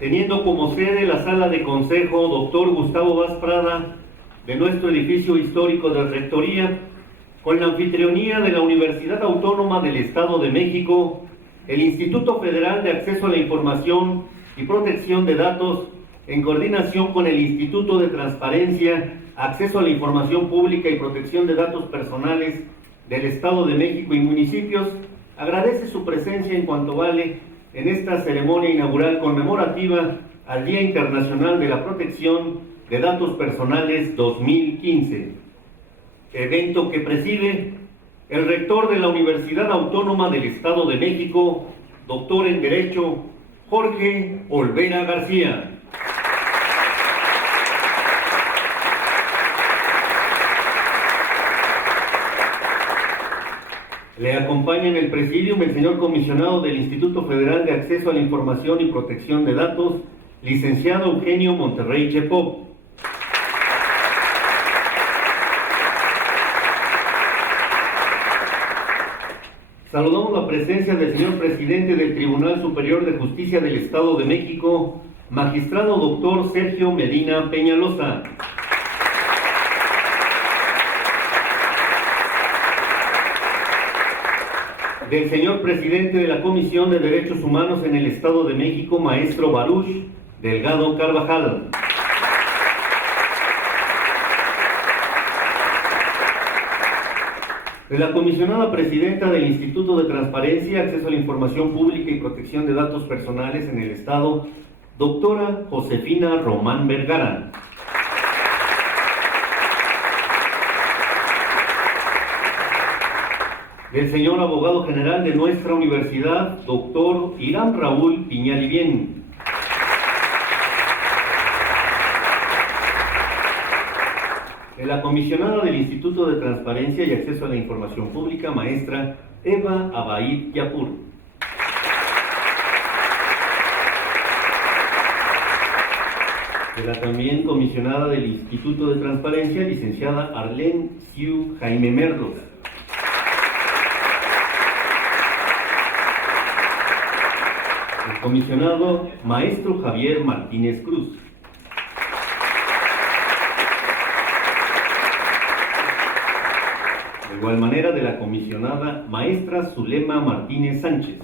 teniendo como sede la sala de consejo Dr. Gustavo Vaz Prada de nuestro edificio histórico de Rectoría, con la anfitrionía de la Universidad Autónoma del Estado de México, el Instituto Federal de Acceso a la Información y Protección de Datos, en coordinación con el Instituto de Transparencia, Acceso a la Información Pública y Protección de Datos Personales del Estado de México y municipios, agradece su presencia en cuanto vale en esta ceremonia inaugural conmemorativa al Día Internacional de la Protección de Datos Personales 2015, evento que preside el rector de la Universidad Autónoma del Estado de México, doctor en Derecho, Jorge Olvera García. Le acompaña en el presidium el señor comisionado del Instituto Federal de Acceso a la Información y Protección de Datos, licenciado Eugenio Monterrey Chepó. Saludamos la presencia del señor presidente del Tribunal Superior de Justicia del Estado de México, magistrado doctor Sergio Medina Peñalosa. Del señor presidente de la Comisión de Derechos Humanos en el Estado de México, maestro Baruch Delgado Carvajal. De la comisionada presidenta del Instituto de Transparencia, Acceso a la Información Pública y Protección de Datos Personales en el Estado, doctora Josefina Román Vergara. Del señor abogado general de nuestra universidad, doctor Irán Raúl Piñalivien. De la comisionada del Instituto de Transparencia y Acceso a la Información Pública, maestra Eva Abaid Yapur. De la también comisionada del Instituto de Transparencia, licenciada Arlene Siu Jaime Merlos. El comisionado maestro Javier Martínez Cruz. De igual manera, de la comisionada maestra Zulema Martínez Sánchez.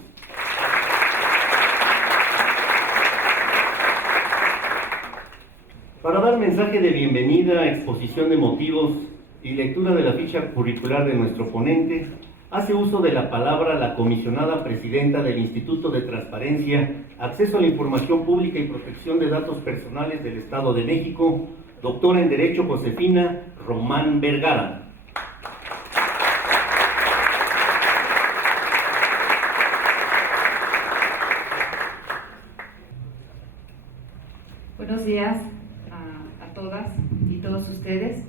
Para dar mensaje de bienvenida, exposición de motivos y lectura de la ficha curricular de nuestro ponente, hace uso de la palabra la comisionada presidenta del Instituto de Transparencia, Acceso a la Información Pública y Protección de Datos Personales del Estado de México, doctora en Derecho Josefina Román Vergara. Buenos días a todas y todos ustedes.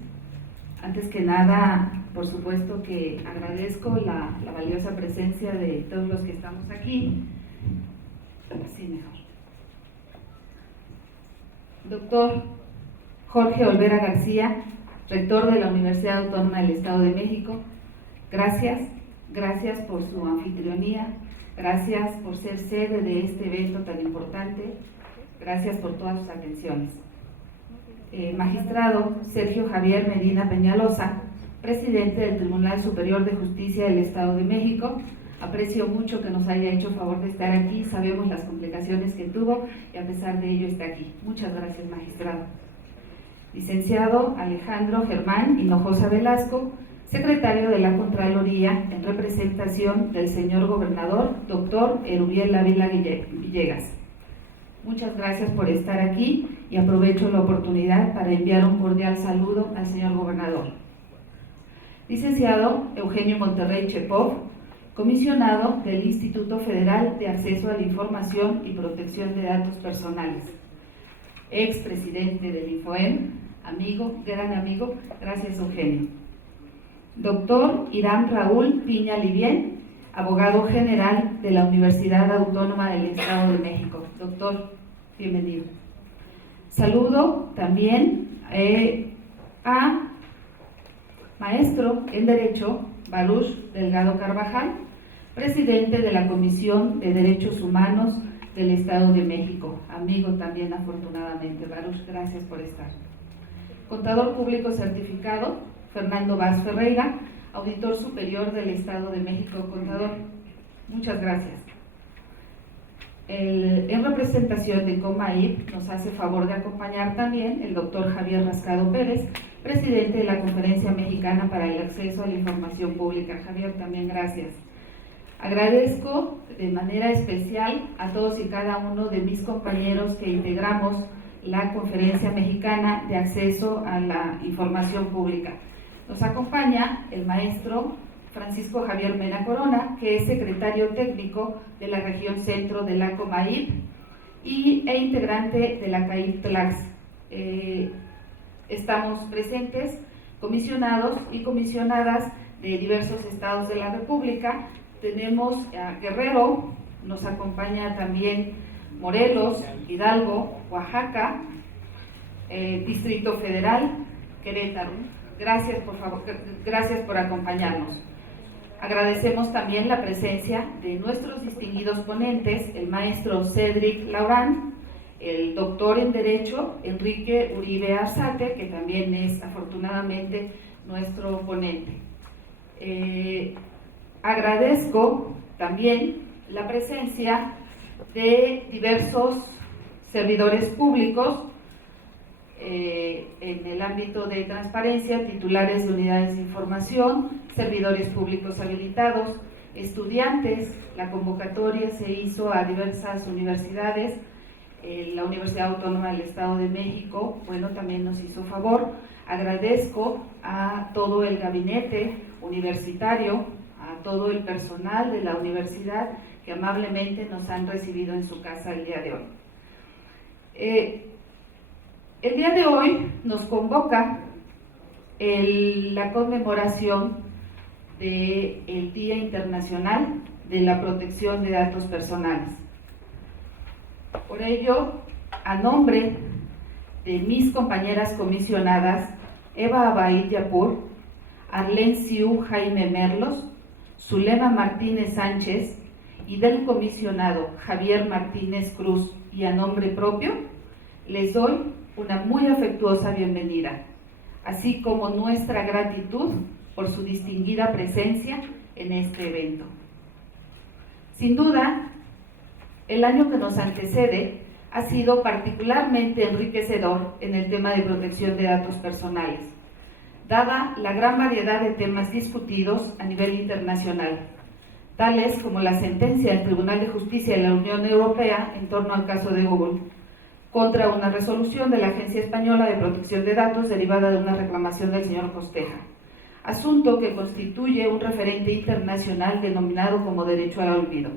Antes que nada, por supuesto que agradezco la valiosa presencia de todos los que estamos aquí. Así mejor. Doctor Jorge Olvera García, rector de la Universidad Autónoma del Estado de México, gracias por su anfitrionía, gracias por ser sede de este evento tan importante, gracias por todas sus atenciones. Magistrado Sergio Javier Medina Peñalosa, presidente del Tribunal Superior de Justicia del Estado de México, aprecio mucho que nos haya hecho favor de estar aquí, sabemos las complicaciones que tuvo y a pesar de ello está aquí. Muchas gracias, magistrado. Licenciado Alejandro Germán Hinojosa Velasco, secretario de la Contraloría en representación del señor gobernador, doctor Erubiel Ávila Villegas. Muchas gracias por estar aquí y aprovecho la oportunidad para enviar un cordial saludo al señor gobernador. Licenciado Eugenio Monterrey Chepó, comisionado del Instituto Federal de Acceso a la Información y Protección de Datos Personales, expresidente del INFOEM, gran amigo, gracias Eugenio. Doctor Irán Raúl Piñalivien, abogado general de la Universidad Autónoma del Estado de México. Doctor, bienvenido. Saludo también a maestro en Derecho Baruch Delgado Carvajal, presidente de la Comisión de Derechos Humanos del Estado de México, amigo también afortunadamente. Baruch, gracias por estar. Contador público certificado, Fernando Vaz Ferreira, auditor superior del Estado de México. Contador, muchas gracias. En representación de Comaip nos hace favor de acompañar también el doctor Javier Rascado Pérez, presidente de la Conferencia Mexicana para el Acceso a la Información Pública. Javier, también gracias. Agradezco de manera especial a todos y cada uno de mis compañeros que integramos la Conferencia Mexicana de Acceso a la Información Pública. Nos acompaña el maestro Francisco Javier Mena Corona, que es secretario técnico de la región centro de la Comaip e integrante de la CAIP TLAX. Estamos presentes comisionados y comisionadas de diversos estados de la República. Tenemos a Guerrero, nos acompaña también Morelos, Hidalgo, Oaxaca, Distrito Federal, Querétaro. Gracias, por favor, gracias por acompañarnos. Agradecemos también la presencia de nuestros distinguidos ponentes, el maestro Cedric Laurent, el doctor en Derecho Enrique Uribe Arzate, que también es afortunadamente nuestro ponente. Agradezco también la presencia de diversos servidores públicos en el ámbito de transparencia, titulares de unidades de información, servidores públicos habilitados, estudiantes. La convocatoria se hizo a diversas universidades. La Universidad Autónoma del Estado de México, bueno, también nos hizo favor. Agradezco a todo el gabinete universitario, a todo el personal de la universidad que amablemente nos han recibido en su casa el día de hoy. El día de hoy nos convoca la conmemoración del Día Internacional de la Protección de Datos Personales. Por ello, a nombre de mis compañeras comisionadas, Eva Abaid Yapur, Arlene Siu Jaime Merlos, Zulema Martínez Sánchez y del comisionado Javier Martínez Cruz, y a nombre propio, les doy una muy afectuosa bienvenida, así como nuestra gratitud por su distinguida presencia en este evento. Sin duda, el año que nos antecede ha sido particularmente enriquecedor en el tema de protección de datos personales, dada la gran variedad de temas discutidos a nivel internacional, tales como la sentencia del Tribunal de Justicia de la Unión Europea en torno al caso de Google, contra una resolución de la Agencia Española de Protección de Datos derivada de una reclamación del señor Costeja, asunto que constituye un referente internacional denominado como derecho al olvido,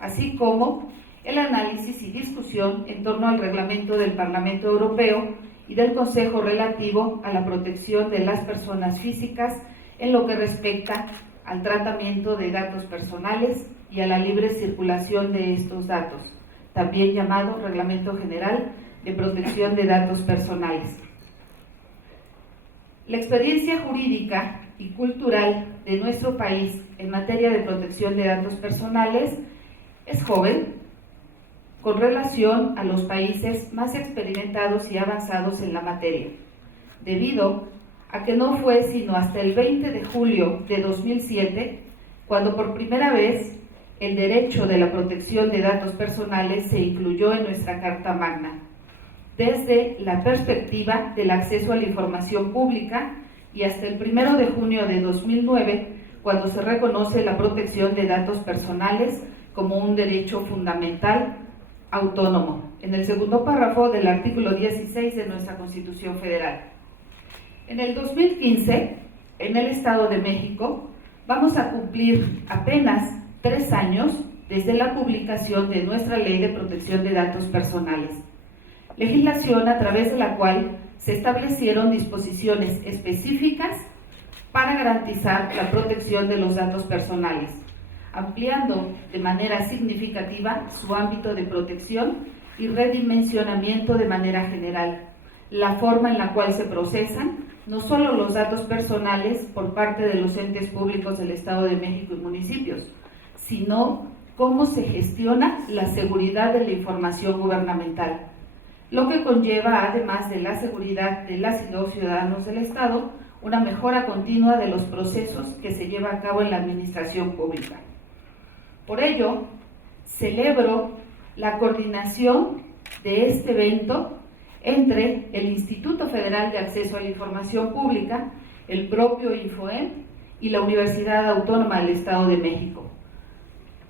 así como el análisis y discusión en torno al reglamento del Parlamento Europeo y del Consejo relativo a la protección de las personas físicas en lo que respecta al tratamiento de datos personales y a la libre circulación de estos datos, también llamado Reglamento General de Protección de Datos Personales. La experiencia jurídica y cultural de nuestro país en materia de protección de datos personales es joven con relación a los países más experimentados y avanzados en la materia, debido a que no fue sino hasta el 20 de julio de 2007 cuando por primera vez el derecho de la protección de datos personales se incluyó en nuestra Carta Magna, desde la perspectiva del acceso a la información pública, y hasta el 1 de junio de 2009, cuando se reconoce la protección de datos personales como un derecho fundamental autónomo, en el segundo párrafo del artículo 16 de nuestra Constitución Federal. En el 2015, en el Estado de México, vamos a cumplir apenas 3 años desde la publicación de nuestra Ley de Protección de Datos Personales, legislación a través de la cual se establecieron disposiciones específicas para garantizar la protección de los datos personales, ampliando de manera significativa su ámbito de protección y redimensionamiento de manera general, la forma en la cual se procesan no solo los datos personales por parte de los entes públicos del Estado de México y municipios, sino cómo se gestiona la seguridad de la información gubernamental, lo que conlleva, además de la seguridad de las y los ciudadanos del Estado, una mejora continua de los procesos que se lleva a cabo en la administración pública. Por ello, celebro la coordinación de este evento entre el Instituto Federal de Acceso a la Información Pública, el propio Infoem y la Universidad Autónoma del Estado de México,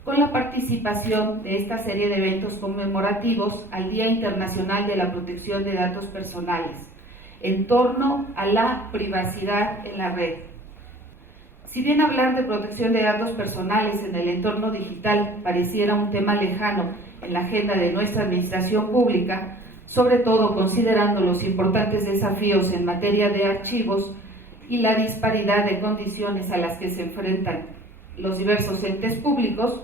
con la participación de esta serie de eventos conmemorativos al Día Internacional de la Protección de Datos Personales, en torno a la privacidad en la red. Si bien hablar de protección de datos personales en el entorno digital pareciera un tema lejano en la agenda de nuestra administración pública, sobre todo considerando los importantes desafíos en materia de archivos y la disparidad de condiciones a las que se enfrentan los diversos entes públicos,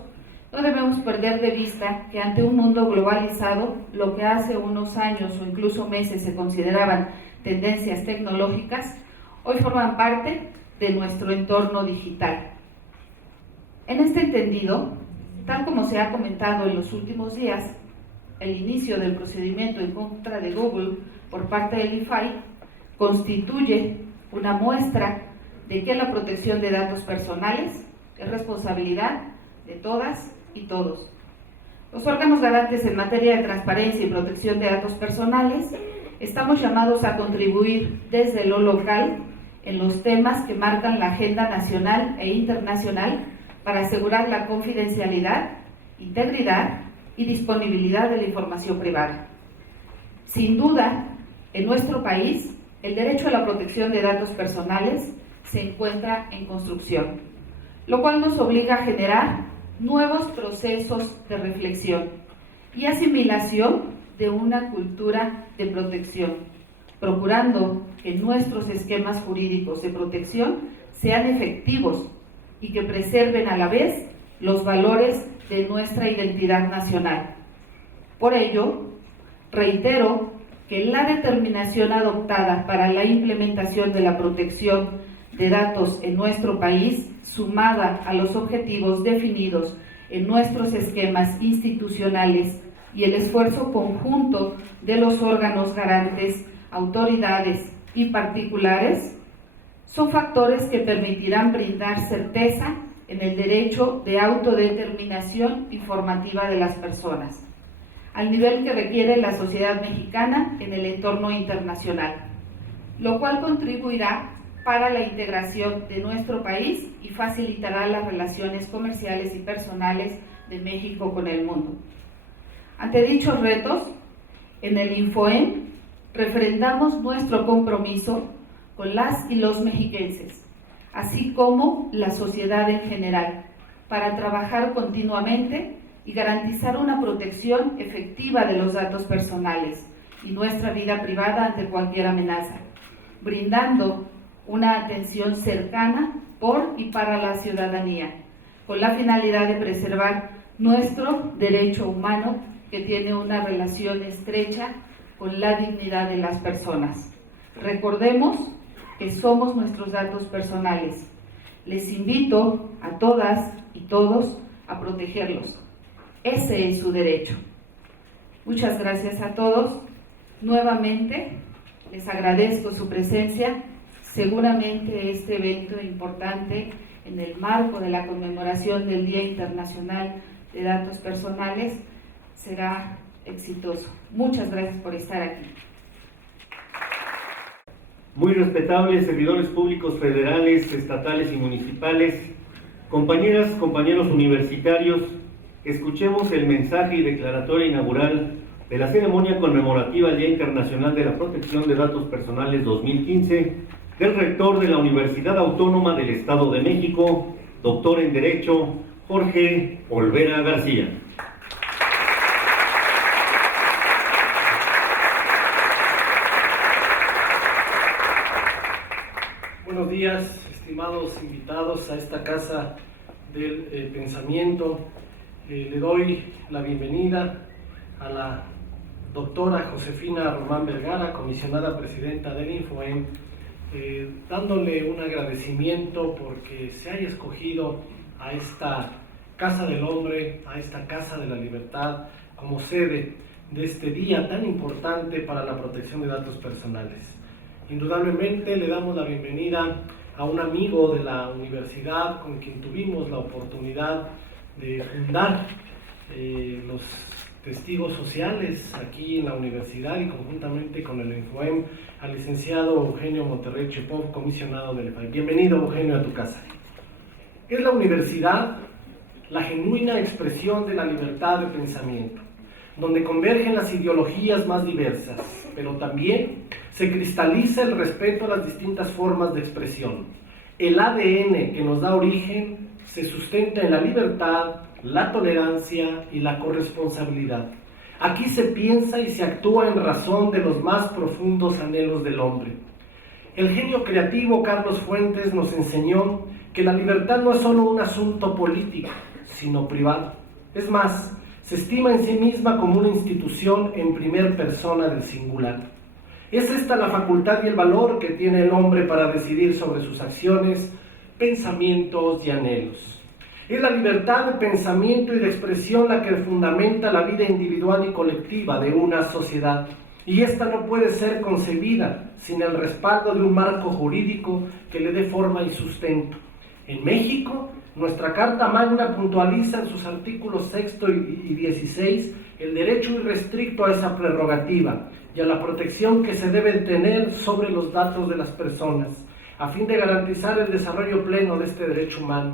no debemos perder de vista que ante un mundo globalizado, lo que hace unos años o incluso meses se consideraban tendencias tecnológicas, hoy forman parte de nuestro entorno digital. En este entendido, tal como se ha comentado en los últimos días, el inicio del procedimiento en contra de Google por parte del IFAI constituye una muestra de que la protección de datos personales es responsabilidad de todas y todos. Los órganos garantes en materia de transparencia y protección de datos personales estamos llamados a contribuir desde lo local en los temas que marcan la agenda nacional e internacional para asegurar la confidencialidad, integridad y disponibilidad de la información privada. Sin duda, en nuestro país, el derecho a la protección de datos personales se encuentra en construcción, lo cual nos obliga a generar nuevos procesos de reflexión y asimilación de una cultura de protección, procurando que nuestros esquemas jurídicos de protección sean efectivos y que preserven a la vez los valores de nuestra identidad nacional. Por ello, reitero que la determinación adoptada para la implementación de la protección de datos en nuestro país, sumada a los objetivos definidos en nuestros esquemas institucionales y el esfuerzo conjunto de los órganos garantes, autoridades y particulares, son factores que permitirán brindar certeza en el derecho de autodeterminación informativa de las personas, al nivel que requiere la sociedad mexicana en el entorno internacional, lo cual contribuirá para la integración de nuestro país y facilitará las relaciones comerciales y personales de México con el mundo. Ante dichos retos, en el Infoem refrendamos nuestro compromiso con las y los mexiquenses, así como la sociedad en general, para trabajar continuamente y garantizar una protección efectiva de los datos personales y nuestra vida privada ante cualquier amenaza, brindando una atención cercana por y para la ciudadanía, con la finalidad de preservar nuestro derecho humano que tiene una relación estrecha con la dignidad de las personas. Recordemos que somos nuestros datos personales. Les invito a todas y todos a protegerlos. Ese es su derecho. Muchas gracias a todos. Nuevamente les agradezco su presencia. Seguramente este evento importante en el marco de la conmemoración del Día Internacional de Datos Personales será exitoso. Muchas gracias por estar aquí. Muy respetables servidores públicos federales, estatales y municipales, compañeras, compañeros universitarios, escuchemos el mensaje y declaratoria inaugural de la ceremonia conmemorativa del Día Internacional de la Protección de Datos Personales 2015 del rector de la Universidad Autónoma del Estado de México, doctor en Derecho, Jorge Olvera García. Buenos días, estimados invitados a esta Casa del Pensamiento. Le doy la bienvenida a la doctora Josefina Román Vergara, comisionada presidenta del Infoem, dándole un agradecimiento porque se haya escogido a esta Casa del Hombre, a esta Casa de la Libertad, como sede de este día tan importante para la protección de datos personales. Indudablemente le damos la bienvenida a un amigo de la universidad con quien tuvimos la oportunidad de fundar los testigos sociales aquí en la universidad y conjuntamente con el INFOEM, al licenciado Eugenio Monterrey Chepov, comisionado del EFAI. Bienvenido, Eugenio, a tu casa. Es la universidad la genuina expresión de la libertad de pensamiento, donde convergen las ideologías más diversas, pero también se cristaliza el respeto a las distintas formas de expresión. El ADN que nos da origen se sustenta en la libertad, la tolerancia y la corresponsabilidad. Aquí se piensa y se actúa en razón de los más profundos anhelos del hombre. El genio creativo Carlos Fuentes nos enseñó que la libertad no es solo un asunto político, sino privado. Es más, se estima en sí misma como una institución en primer persona del singular. Es esta la facultad y el valor que tiene el hombre para decidir sobre sus acciones, pensamientos y anhelos. Es la libertad de pensamiento y de expresión la que fundamenta la vida individual y colectiva de una sociedad. Y esta no puede ser concebida sin el respaldo de un marco jurídico que le dé forma y sustento. En México, nuestra Carta Magna puntualiza en sus artículos 6 y 16 el derecho irrestricto a esa prerrogativa y a la protección que se debe tener sobre los datos de las personas, a fin de garantizar el desarrollo pleno de este derecho humano.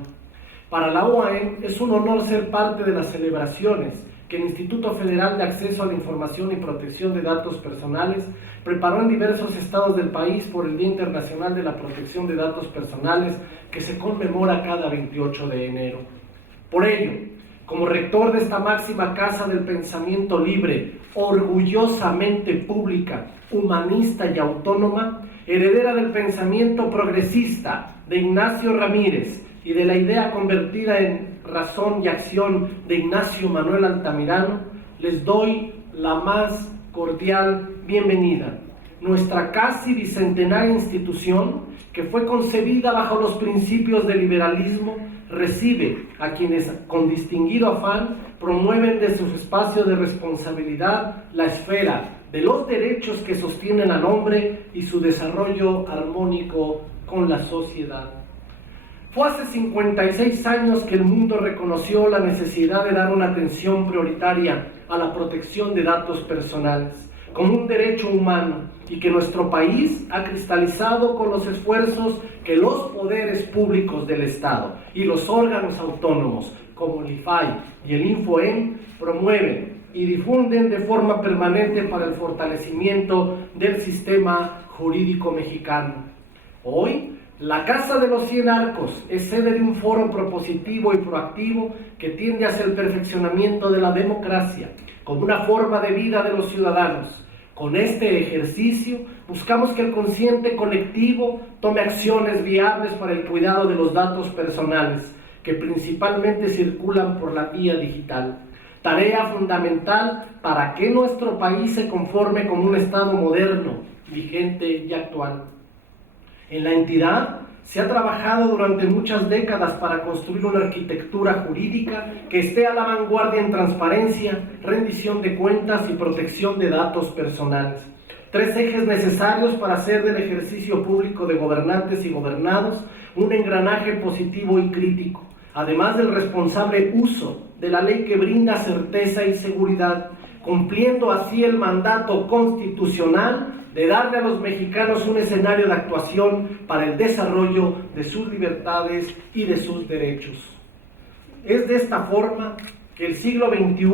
Para la OAM es un honor ser parte de las celebraciones que el Instituto Federal de Acceso a la Información y Protección de Datos Personales preparó en diversos estados del país por el Día Internacional de la Protección de Datos Personales, que se conmemora cada 28 de enero. Por ello, como rector de esta máxima casa del pensamiento libre, orgullosamente pública, humanista y autónoma, heredera del pensamiento progresista de Ignacio Ramírez y de la idea convertida en razón y acción de Ignacio Manuel Altamirano, les doy la más cordial bienvenida. Nuestra casi bicentenaria institución, que fue concebida bajo los principios del liberalismo, recibe a quienes con distinguido afán promueven desde sus espacios de responsabilidad la esfera de los derechos que sostienen al hombre y su desarrollo armónico con la sociedad. Fue hace 56 años que el mundo reconoció la necesidad de dar una atención prioritaria a la protección de datos personales como un derecho humano, y que nuestro país ha cristalizado con los esfuerzos que los poderes públicos del Estado y los órganos autónomos como el IFAI y el INFOEM promueven y difunden de forma permanente para el fortalecimiento del sistema jurídico mexicano. Hoy, la Casa de los 100 Arcos es sede de un foro propositivo y proactivo que tiende hacia el perfeccionamiento de la democracia como una forma de vida de los ciudadanos. Con este ejercicio buscamos que el consciente colectivo tome acciones viables para el cuidado de los datos personales, que principalmente circulan por la vía digital. Tarea fundamental para que nuestro país se conforme como un Estado moderno, vigente y actual. En la entidad se ha trabajado durante muchas décadas para construir una arquitectura jurídica que esté a la vanguardia en transparencia, rendición de cuentas y protección de datos personales. 3 ejes necesarios para hacer del ejercicio público de gobernantes y gobernados un engranaje positivo y crítico, además del responsable uso de la ley que brinda certeza y seguridad, cumpliendo así el mandato constitucional de darle a los mexicanos un escenario de actuación para el desarrollo de sus libertades y de sus derechos. Es de esta forma que el siglo XXI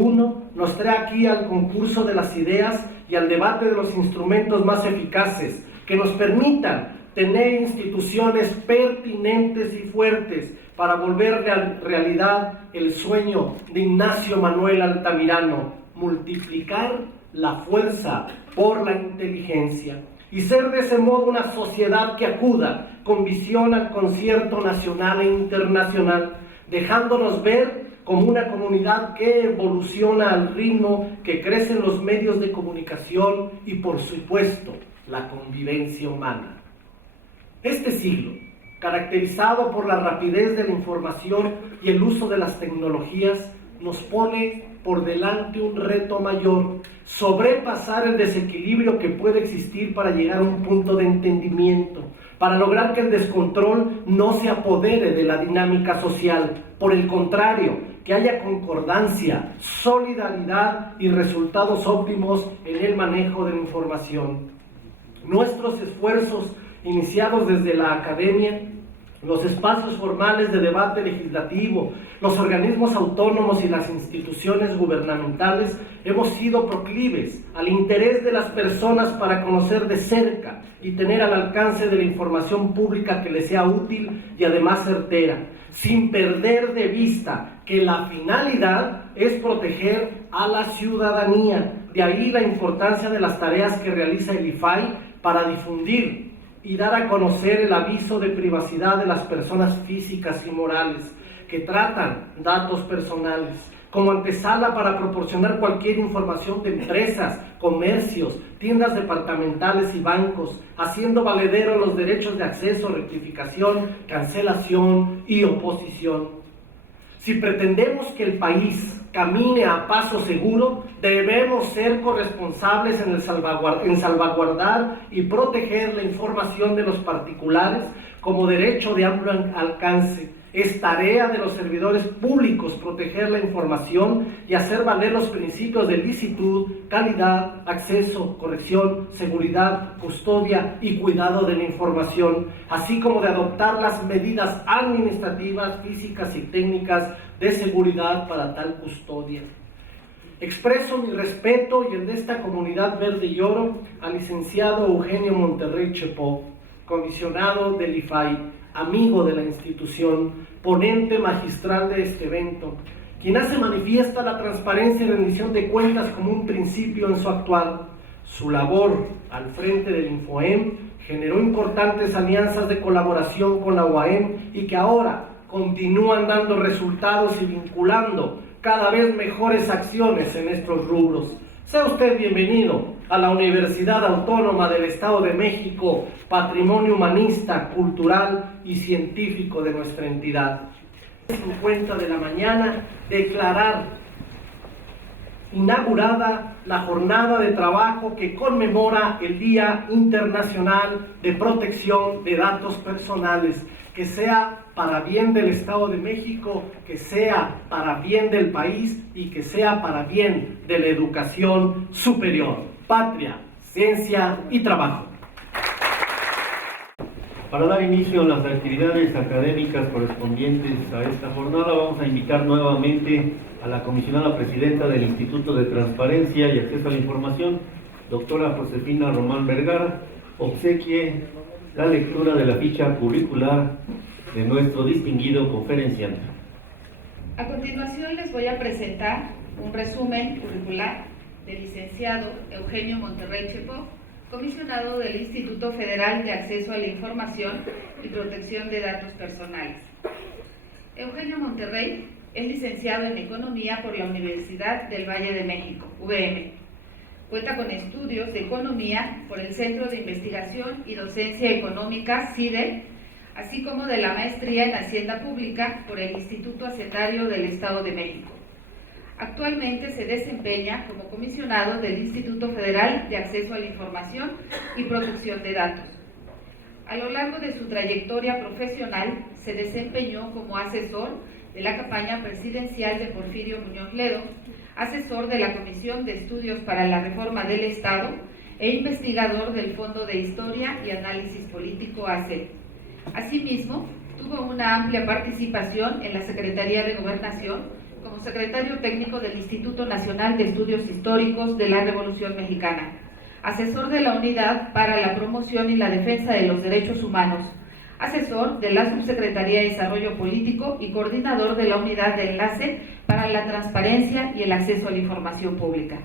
nos trae aquí al concurso de las ideas y al debate de los instrumentos más eficaces que nos permitan tener instituciones pertinentes y fuertes para volver realidad el sueño de Ignacio Manuel Altamirano: multiplicar la fuerza por la inteligencia y ser de ese modo una sociedad que acuda con visión al concierto nacional e internacional, dejándonos ver como una comunidad que evoluciona al ritmo que crecen los medios de comunicación y, por supuesto, la convivencia humana. Este siglo, caracterizado por la rapidez de la información y el uso de las tecnologías, nos pone por delante un reto mayor: sobrepasar el desequilibrio que puede existir para llegar a un punto de entendimiento, para lograr que el descontrol no se apodere de la dinámica social. Por el contrario, que haya concordancia, solidaridad y resultados óptimos en el manejo de la información. Nuestros esfuerzos, iniciados desde la academia, los espacios formales de debate legislativo, los organismos autónomos y las instituciones gubernamentales, hemos sido proclives al interés de las personas para conocer de cerca y tener al alcance de la información pública que les sea útil y además certera, sin perder de vista que la finalidad es proteger a la ciudadanía. De ahí la importancia de las tareas que realiza el IFAI para difundir y dar a conocer el aviso de privacidad de las personas físicas y morales que tratan datos personales, como antesala para proporcionar cualquier información de empresas, comercios, tiendas departamentales y bancos, haciendo valedero los derechos de acceso, rectificación, cancelación y oposición. Si pretendemos que el país camine a paso seguro, debemos ser corresponsables en salvaguardar y proteger la información de los particulares como derecho de amplio alcance. Es tarea de los servidores públicos proteger la información y hacer valer los principios de licitud, calidad, acceso, corrección, seguridad, custodia y cuidado de la información, así como de adoptar las medidas administrativas, físicas y técnicas de seguridad para tal custodia. Expreso mi respeto y el de esta comunidad verde y oro al licenciado Eugenio Monterrey Chepov, comisionado del IFAI, amigo de la institución, ponente magistral de este evento, quien hace manifiesta la transparencia y rendición de cuentas como un principio en su actuar. Su labor al frente del INFOEM generó importantes alianzas de colaboración con la UAM y que ahora continúan dando resultados y vinculando cada vez mejores acciones en estos rubros. Sea usted bienvenido a la Universidad Autónoma del Estado de México, patrimonio humanista, cultural y científico de nuestra entidad. 50 de la mañana, declarar inaugurada la jornada de trabajo que conmemora el Día Internacional de Protección de Datos Personales, que sea para bien del Estado de México, que sea para bien del país y que sea para bien de la educación superior. Patria, ciencia y trabajo. Para dar inicio a las actividades académicas correspondientes a esta jornada, vamos a invitar nuevamente a la comisionada presidenta del Instituto de Transparencia y Acceso a la Información, doctora Josefina Román Vergara, obsequie la lectura de la ficha curricular de nuestro distinguido conferenciante. A continuación les voy a presentar un resumen curricular del licenciado Eugenio Monterrey Chepov, comisionado del Instituto Federal de Acceso a la Información y Protección de Datos Personales. Eugenio Monterrey es licenciado en Economía por la Universidad del Valle de México, UVM. Cuenta con estudios de Economía por el Centro de Investigación y Docencia Económica, CIDE, así como de la Maestría en Hacienda Pública por el Instituto Hacendario del Estado de México. Actualmente se desempeña como comisionado del Instituto Federal de Acceso a la Información y Protección de Datos. A lo largo de su trayectoria profesional se desempeñó como asesor de la campaña presidencial de Porfirio Muñoz Ledo, asesor de la Comisión de Estudios para la Reforma del Estado e investigador del Fondo de Historia y Análisis Político AC. Asimismo, tuvo una amplia participación en la Secretaría de Gobernación como secretario técnico del Instituto Nacional de Estudios Históricos de la Revolución Mexicana, asesor de la Unidad para la Promoción y la Defensa de los Derechos Humanos, asesor de la Subsecretaría de Desarrollo Político y coordinador de la Unidad de Enlace para la Transparencia y el Acceso a la Información Pública.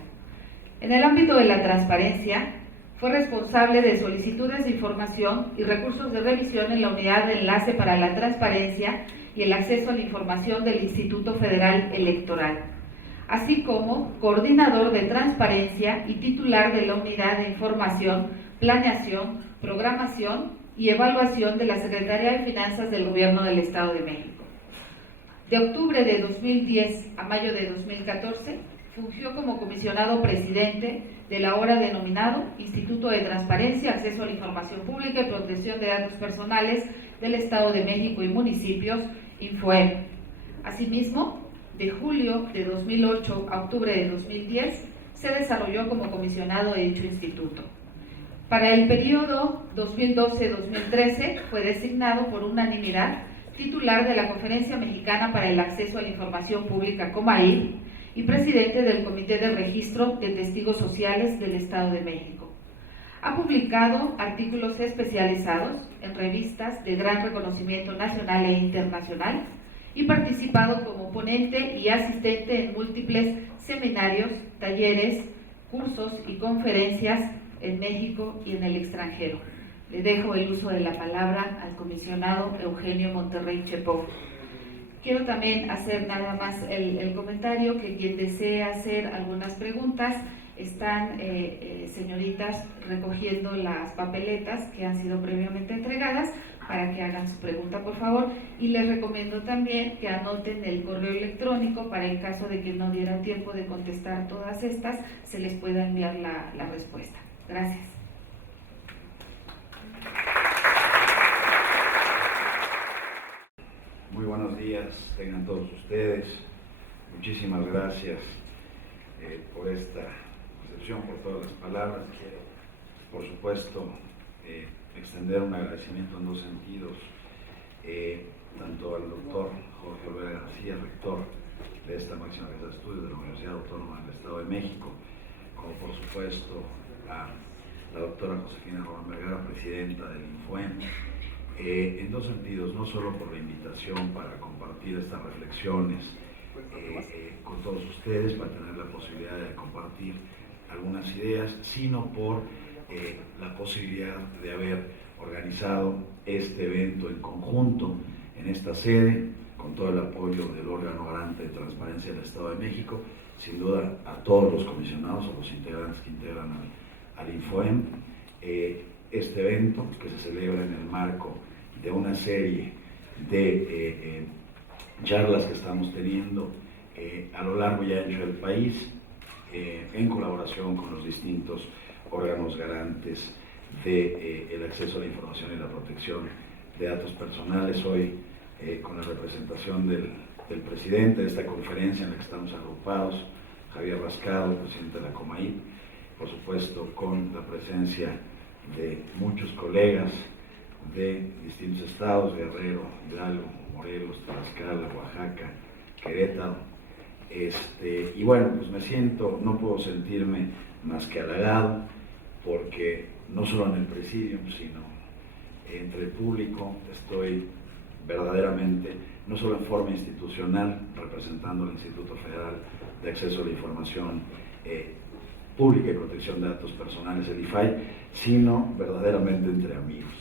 En el ámbito de la transparencia, fue responsable de solicitudes de información y recursos de revisión en la Unidad de Enlace para la Transparencia y el Acceso a la Información del Instituto Federal Electoral, así como coordinador de transparencia y titular de la Unidad de Información, Planeación, Programación y evaluación de la Secretaría de Finanzas del Gobierno del Estado de México. De octubre de 2010 a mayo de 2014, fungió como comisionado presidente del ahora denominado Instituto de Transparencia, Acceso a la Información Pública y Protección de Datos Personales del Estado de México y Municipios, INFOEM. Asimismo, de julio de 2008 a octubre de 2010, se desarrolló como comisionado de dicho instituto. Para el periodo 2012-2013 fue designado por unanimidad titular de la Conferencia Mexicana para el Acceso a la Información Pública, COMAIP, y presidente del Comité de Registro de Testigos Sociales del Estado de México. Ha publicado artículos especializados en revistas de gran reconocimiento nacional e internacional y participado como ponente y asistente en múltiples seminarios, talleres, cursos y conferencias en México y en el extranjero. Le dejo el uso de la palabra al comisionado Eugenio Monterrey Chepó. Quiero también hacer nada más el comentario que quien desee hacer algunas preguntas, están señoritas recogiendo las papeletas que han sido previamente entregadas para que hagan su pregunta, por favor, y les recomiendo también que anoten el correo electrónico para en caso de que no diera tiempo de contestar todas estas, se les pueda enviar la respuesta. Gracias. Muy buenos días, tengan todos ustedes. Muchísimas gracias por esta recepción, por todas las palabras. Quiero, por supuesto, extender un agradecimiento en dos sentidos, tanto al doctor Jorge Olvera García, rector de esta máxima casa de estudios de la Universidad Autónoma del Estado de México, como por supuesto a la doctora Josefina Román Vergara, presidenta del INFOEM, en dos sentidos, no solo por la invitación para compartir estas reflexiones con todos ustedes, para tener la posibilidad de compartir algunas ideas, sino por la posibilidad de haber organizado este evento en conjunto en esta sede, con todo el apoyo del órgano garante de transparencia del Estado de México, sin duda a todos los comisionados, a los integrantes que integran al INFOEM, este evento que se celebra en el marco de una serie de charlas que estamos teniendo a lo largo y ancho del país, en colaboración con los distintos órganos garantes del acceso a la información y la protección de datos personales. Hoy, con la representación del presidente de esta conferencia en la que estamos agrupados, Javier Rascado, presidente de la COMAIP, por supuesto con la presencia de muchos colegas de distintos estados, Guerrero, Hidalgo, Morelos, Tlaxcala, Oaxaca, Querétaro, y bueno, pues me siento, no puedo sentirme más que halagado, porque no solo en el presidium, sino entre el público estoy verdaderamente, no solo en forma institucional, representando al Instituto Federal de Acceso a la Información Pública y Protección de Datos Personales, el IFAI, sino verdaderamente entre amigos.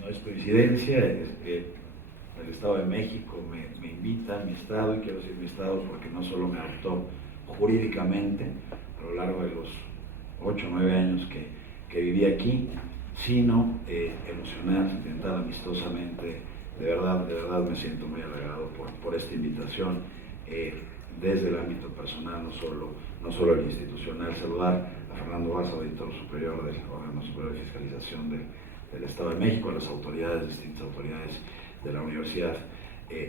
No es coincidencia, es que el Estado de México me invita a mi estado, y quiero decir mi estado porque no solo me adoptó jurídicamente a lo largo de los 8 o 9 años que viví aquí, sino emocional, sentimental, amistosamente, de verdad me siento muy halagado por esta invitación desde el ámbito personal, no solo el institucional. Saludar a Fernando Barza, auditor superior del órgano superior de fiscalización del Estado de México, a las autoridades, distintas autoridades de la Universidad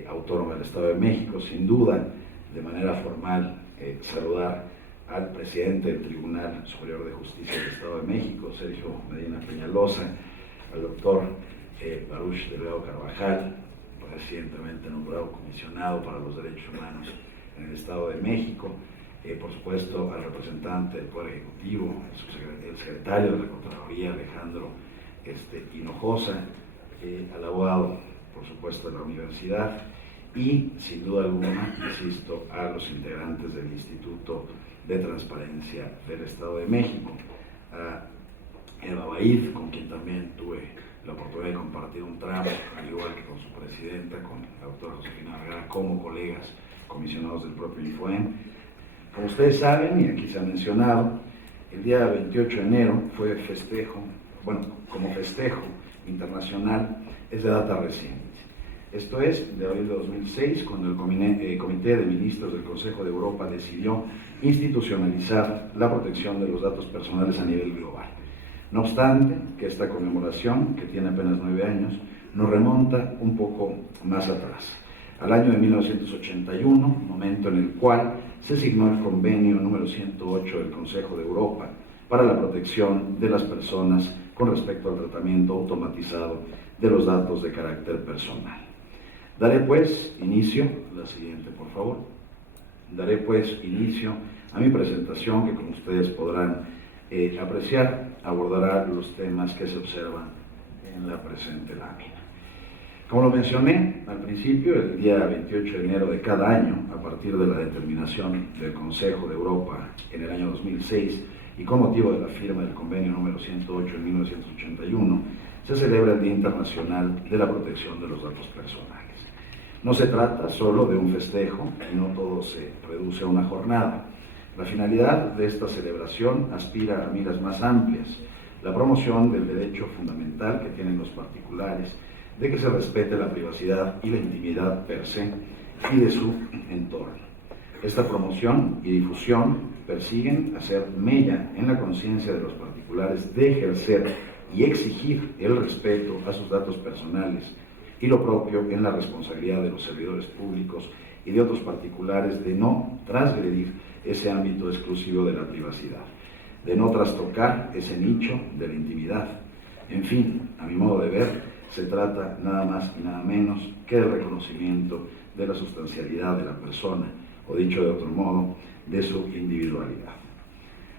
Autónoma del Estado de México, sin duda, de manera formal, saludar al presidente del Tribunal Superior de Justicia del Estado de México, Sergio Medina Peñalosa, al doctor Baruch Delgado Carvajal, recientemente nombrado comisionado para los derechos humanos en el Estado de México, por supuesto al representante del Poder Ejecutivo, el secretario de la Contraloría, Alejandro Hinojosa, al abogado, por supuesto, de la universidad, y sin duda alguna, insisto, a los integrantes del Instituto de Transparencia del Estado de México, a Eva Baid, con quien también tuve la oportunidad de compartir un tramo, al igual que con su presidenta, con la doctora Josefina Vergara, como colegas comisionados del propio INFOEM. Como ustedes saben, y aquí se ha mencionado, el día 28 de enero fue festejo como festejo internacional es de data reciente. Esto es, de abril de 2006, cuando el Comité de Ministros del Consejo de Europa decidió institucionalizar la protección de los datos personales a nivel global. No obstante, que esta conmemoración, que tiene apenas 9 años, nos remonta un poco más atrás, al año de 1981, momento en el cual se signó el convenio número 108 del Consejo de Europa para la protección de las personas con respecto al tratamiento automatizado de los datos de carácter personal. Daré pues inicio, la siguiente por favor, daré pues inicio a mi presentación que, como ustedes podrán apreciar, abordará los temas que se observan en la presente lámina. Como lo mencioné al principio, el día 28 de enero de cada año, a partir de la determinación del Consejo de Europa en el año 2006 y con motivo de la firma del convenio número 108 en 1981, se celebra el Día Internacional de la Protección de los Datos Personales. No se trata solo de un festejo y no todo se reduce a una jornada. La finalidad de esta celebración aspira a miras más amplias, la promoción del derecho fundamental que tienen los particulares de que se respete la privacidad y la intimidad per se y de su entorno. Esta promoción y difusión persiguen hacer mella en la conciencia de los particulares de ejercer y exigir el respeto a sus datos personales y lo propio en la responsabilidad de los servidores públicos y de otros particulares de no transgredir ese ámbito exclusivo de la privacidad, de no trastocar ese nicho de la intimidad. En fin, a mi modo de ver, se trata nada más y nada menos que del reconocimiento de la sustancialidad de la persona, o dicho de otro modo, de su individualidad.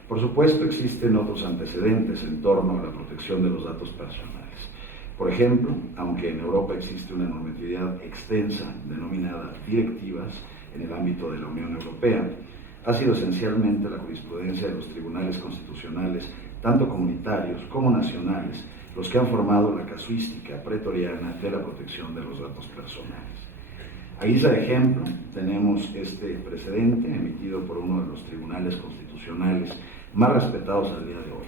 Por supuesto, existen otros antecedentes en torno a la protección de los datos personales. Por ejemplo, aunque en Europa existe una normatividad extensa denominada directivas en el ámbito de la Unión Europea, ha sido esencialmente la jurisprudencia de los tribunales constitucionales, tanto comunitarios como nacionales, los que han formado la casuística pretoriana de la protección de los datos personales. A guisa de ejemplo, tenemos este precedente emitido por uno de los tribunales constitucionales más respetados al día de hoy,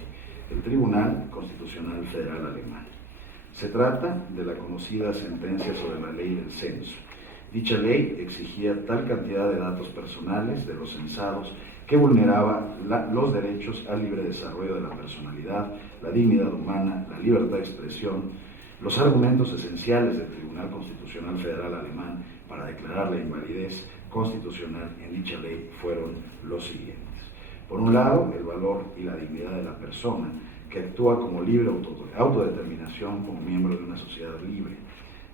el Tribunal Constitucional Federal Alemán. Se trata de la conocida sentencia sobre la ley del censo. Dicha ley exigía tal cantidad de datos personales de los censados que vulneraba los derechos al libre desarrollo de la personalidad, la dignidad humana, la libertad de expresión. Los argumentos esenciales del Tribunal Constitucional Federal Alemán para declarar la invalidez constitucional en dicha ley fueron los siguientes. Por un lado, el valor y la dignidad de la persona, que actúa como libre autodeterminación como miembro de una sociedad libre.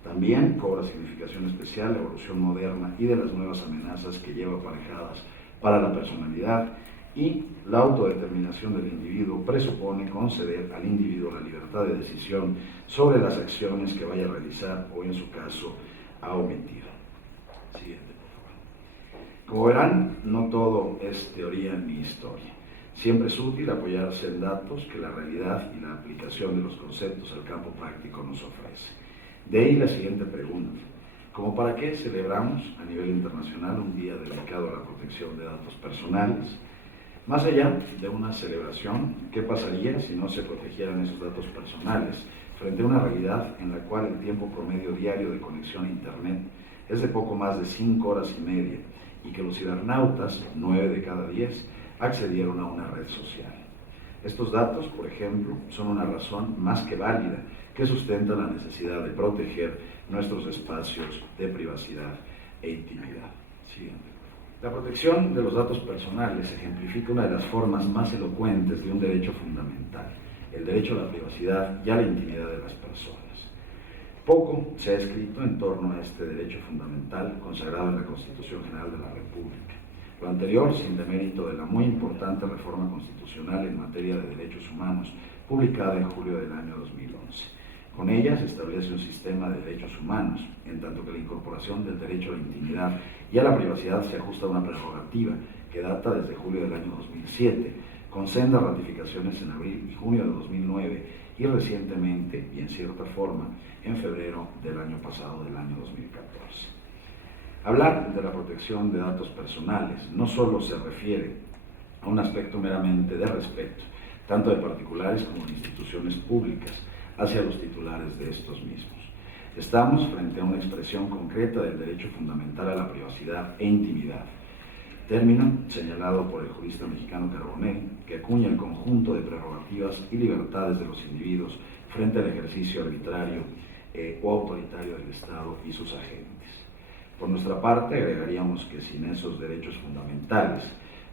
También cobra significación especial la evolución moderna y de las nuevas amenazas que lleva aparejadas para la personalidad, y la autodeterminación del individuo presupone conceder al individuo la libertad de decisión sobre las acciones que vaya a realizar o, en su caso, ha omitido. Siguiente, por favor. Como verán, no todo es teoría ni historia. Siempre es útil apoyarse en datos que la realidad y la aplicación de los conceptos al campo práctico nos ofrece. De ahí la siguiente pregunta: ¿cómo para qué celebramos a nivel internacional un día dedicado a la protección de datos personales? Más allá de una celebración, ¿qué pasaría si no se protegieran esos datos personales frente a una realidad en la cual el tiempo promedio diario de conexión a Internet es de poco más de 5 horas y media y que los cibernautas, 9 de cada 10, accedieron a una red social? Estos datos, por ejemplo, son una razón más que válida que sustenta la necesidad de proteger nuestros espacios de privacidad e intimidad. Siguiente. La protección de los datos personales ejemplifica una de las formas más elocuentes de un derecho fundamental, el derecho a la privacidad y a la intimidad de las personas. Poco se ha escrito en torno a este derecho fundamental consagrado en la Constitución General de la República. Lo anterior, sin demérito de la muy importante reforma constitucional en materia de derechos humanos, publicada en julio del año 2011. Con ella se establece un sistema de derechos humanos, en tanto que la incorporación del derecho a la intimidad y a la privacidad se ajusta a una prerrogativa que data desde julio del año 2007, con sendas ratificaciones en abril y junio de 2009 y recientemente, y en cierta forma, en febrero del año pasado, del año 2014. Hablar de la protección de datos personales no solo se refiere a un aspecto meramente de respeto, tanto de particulares como de instituciones públicas, hacia los titulares de estos mismos. Estamos frente a una expresión concreta del derecho fundamental a la privacidad e intimidad, término señalado por el jurista mexicano Carbonell, que acuña el conjunto de prerrogativas y libertades de los individuos frente al ejercicio arbitrario o autoritario del Estado y sus agentes. Por nuestra parte, agregaríamos que sin esos derechos fundamentales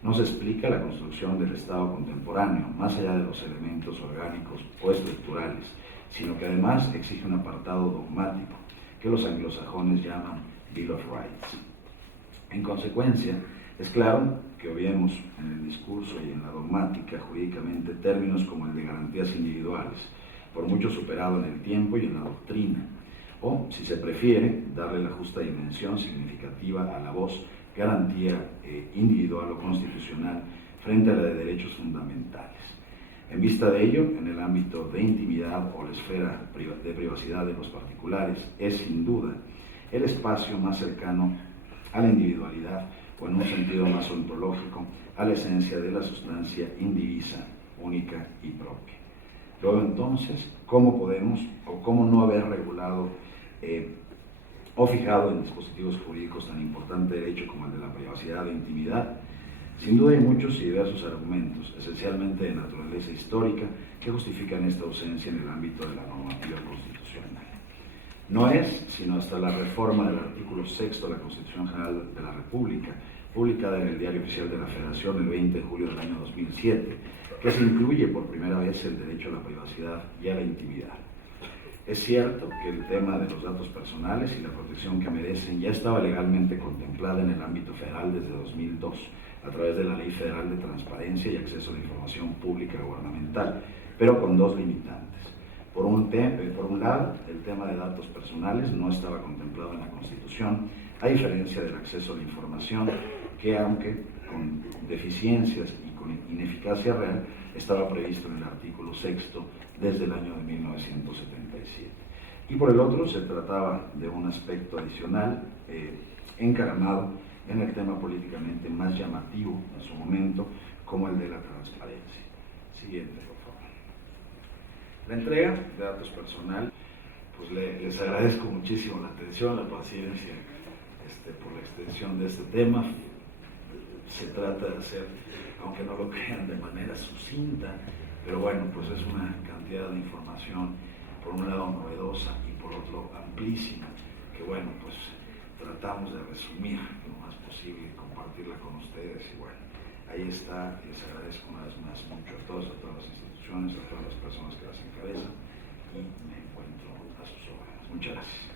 no se explica la construcción del Estado contemporáneo, más allá de los elementos orgánicos o estructurales, sino que además exige un apartado dogmático que los anglosajones llaman Bill of Rights. En consecuencia, es claro que obviemos en el discurso y en la dogmática jurídicamente términos como el de garantías individuales, por mucho superado en el tiempo y en la doctrina, o, si se prefiere, darle la justa dimensión significativa a la voz garantía individual o constitucional frente a la de derechos fundamentales. En vista de ello, en el ámbito de intimidad o la esfera de privacidad de los particulares, es sin duda el espacio más cercano a la individualidad o en un sentido más ontológico a la esencia de la sustancia indivisa, única y propia. Luego entonces, ¿cómo podemos o cómo no haber regulado o fijado en dispositivos jurídicos tan importante derecho como el de la privacidad e intimidad? Sin duda hay muchos y diversos argumentos, esencialmente de naturaleza histórica, que justifican esta ausencia en el ámbito de la normativa constitucional. No es sino hasta la reforma del artículo 6 de la Constitución General de la República, publicada en el Diario Oficial de la Federación el 20 de julio del año 2007, que se incluye por primera vez el derecho a la privacidad y a la intimidad. Es cierto que el tema de los datos personales y la protección que merecen ya estaba legalmente contemplada en el ámbito federal desde 2002, a través de la Ley Federal de Transparencia y Acceso a la Información Pública Gubernamental, pero con dos limitantes. Por un lado, el tema de datos personales no estaba contemplado en la Constitución, a diferencia del acceso a la información, que aunque con deficiencias y con ineficacia real, estaba previsto en el artículo 6 desde el año de 1977. Y por el otro, se trataba de un aspecto adicional encaramado en el tema políticamente más llamativo en su momento, como el de la transparencia. Siguiente, por favor. La entrega de datos personal, pues les agradezco muchísimo la atención, la paciencia por la extensión de este tema. Se trata de hacer, aunque no lo crean, de manera sucinta, pero bueno, pues es una cantidad de información, por un lado novedosa y por otro amplísima, que bueno, pues tratamos de resumir lo más posible y compartirla con ustedes. Y bueno, ahí está, y les agradezco una vez más mucho a todas las instituciones, a todas las personas que las encabezan, y me encuentro a sus órdenes. Muchas gracias.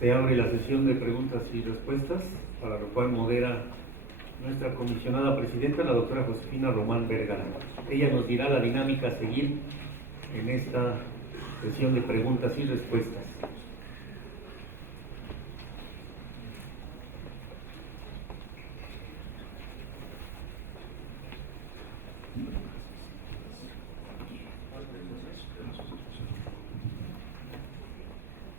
Se abre la sesión de preguntas y respuestas, para lo cual modera nuestra comisionada presidenta, la doctora Josefina Román Vergara. Ella nos dirá la dinámica a seguir en esta sesión de preguntas y respuestas.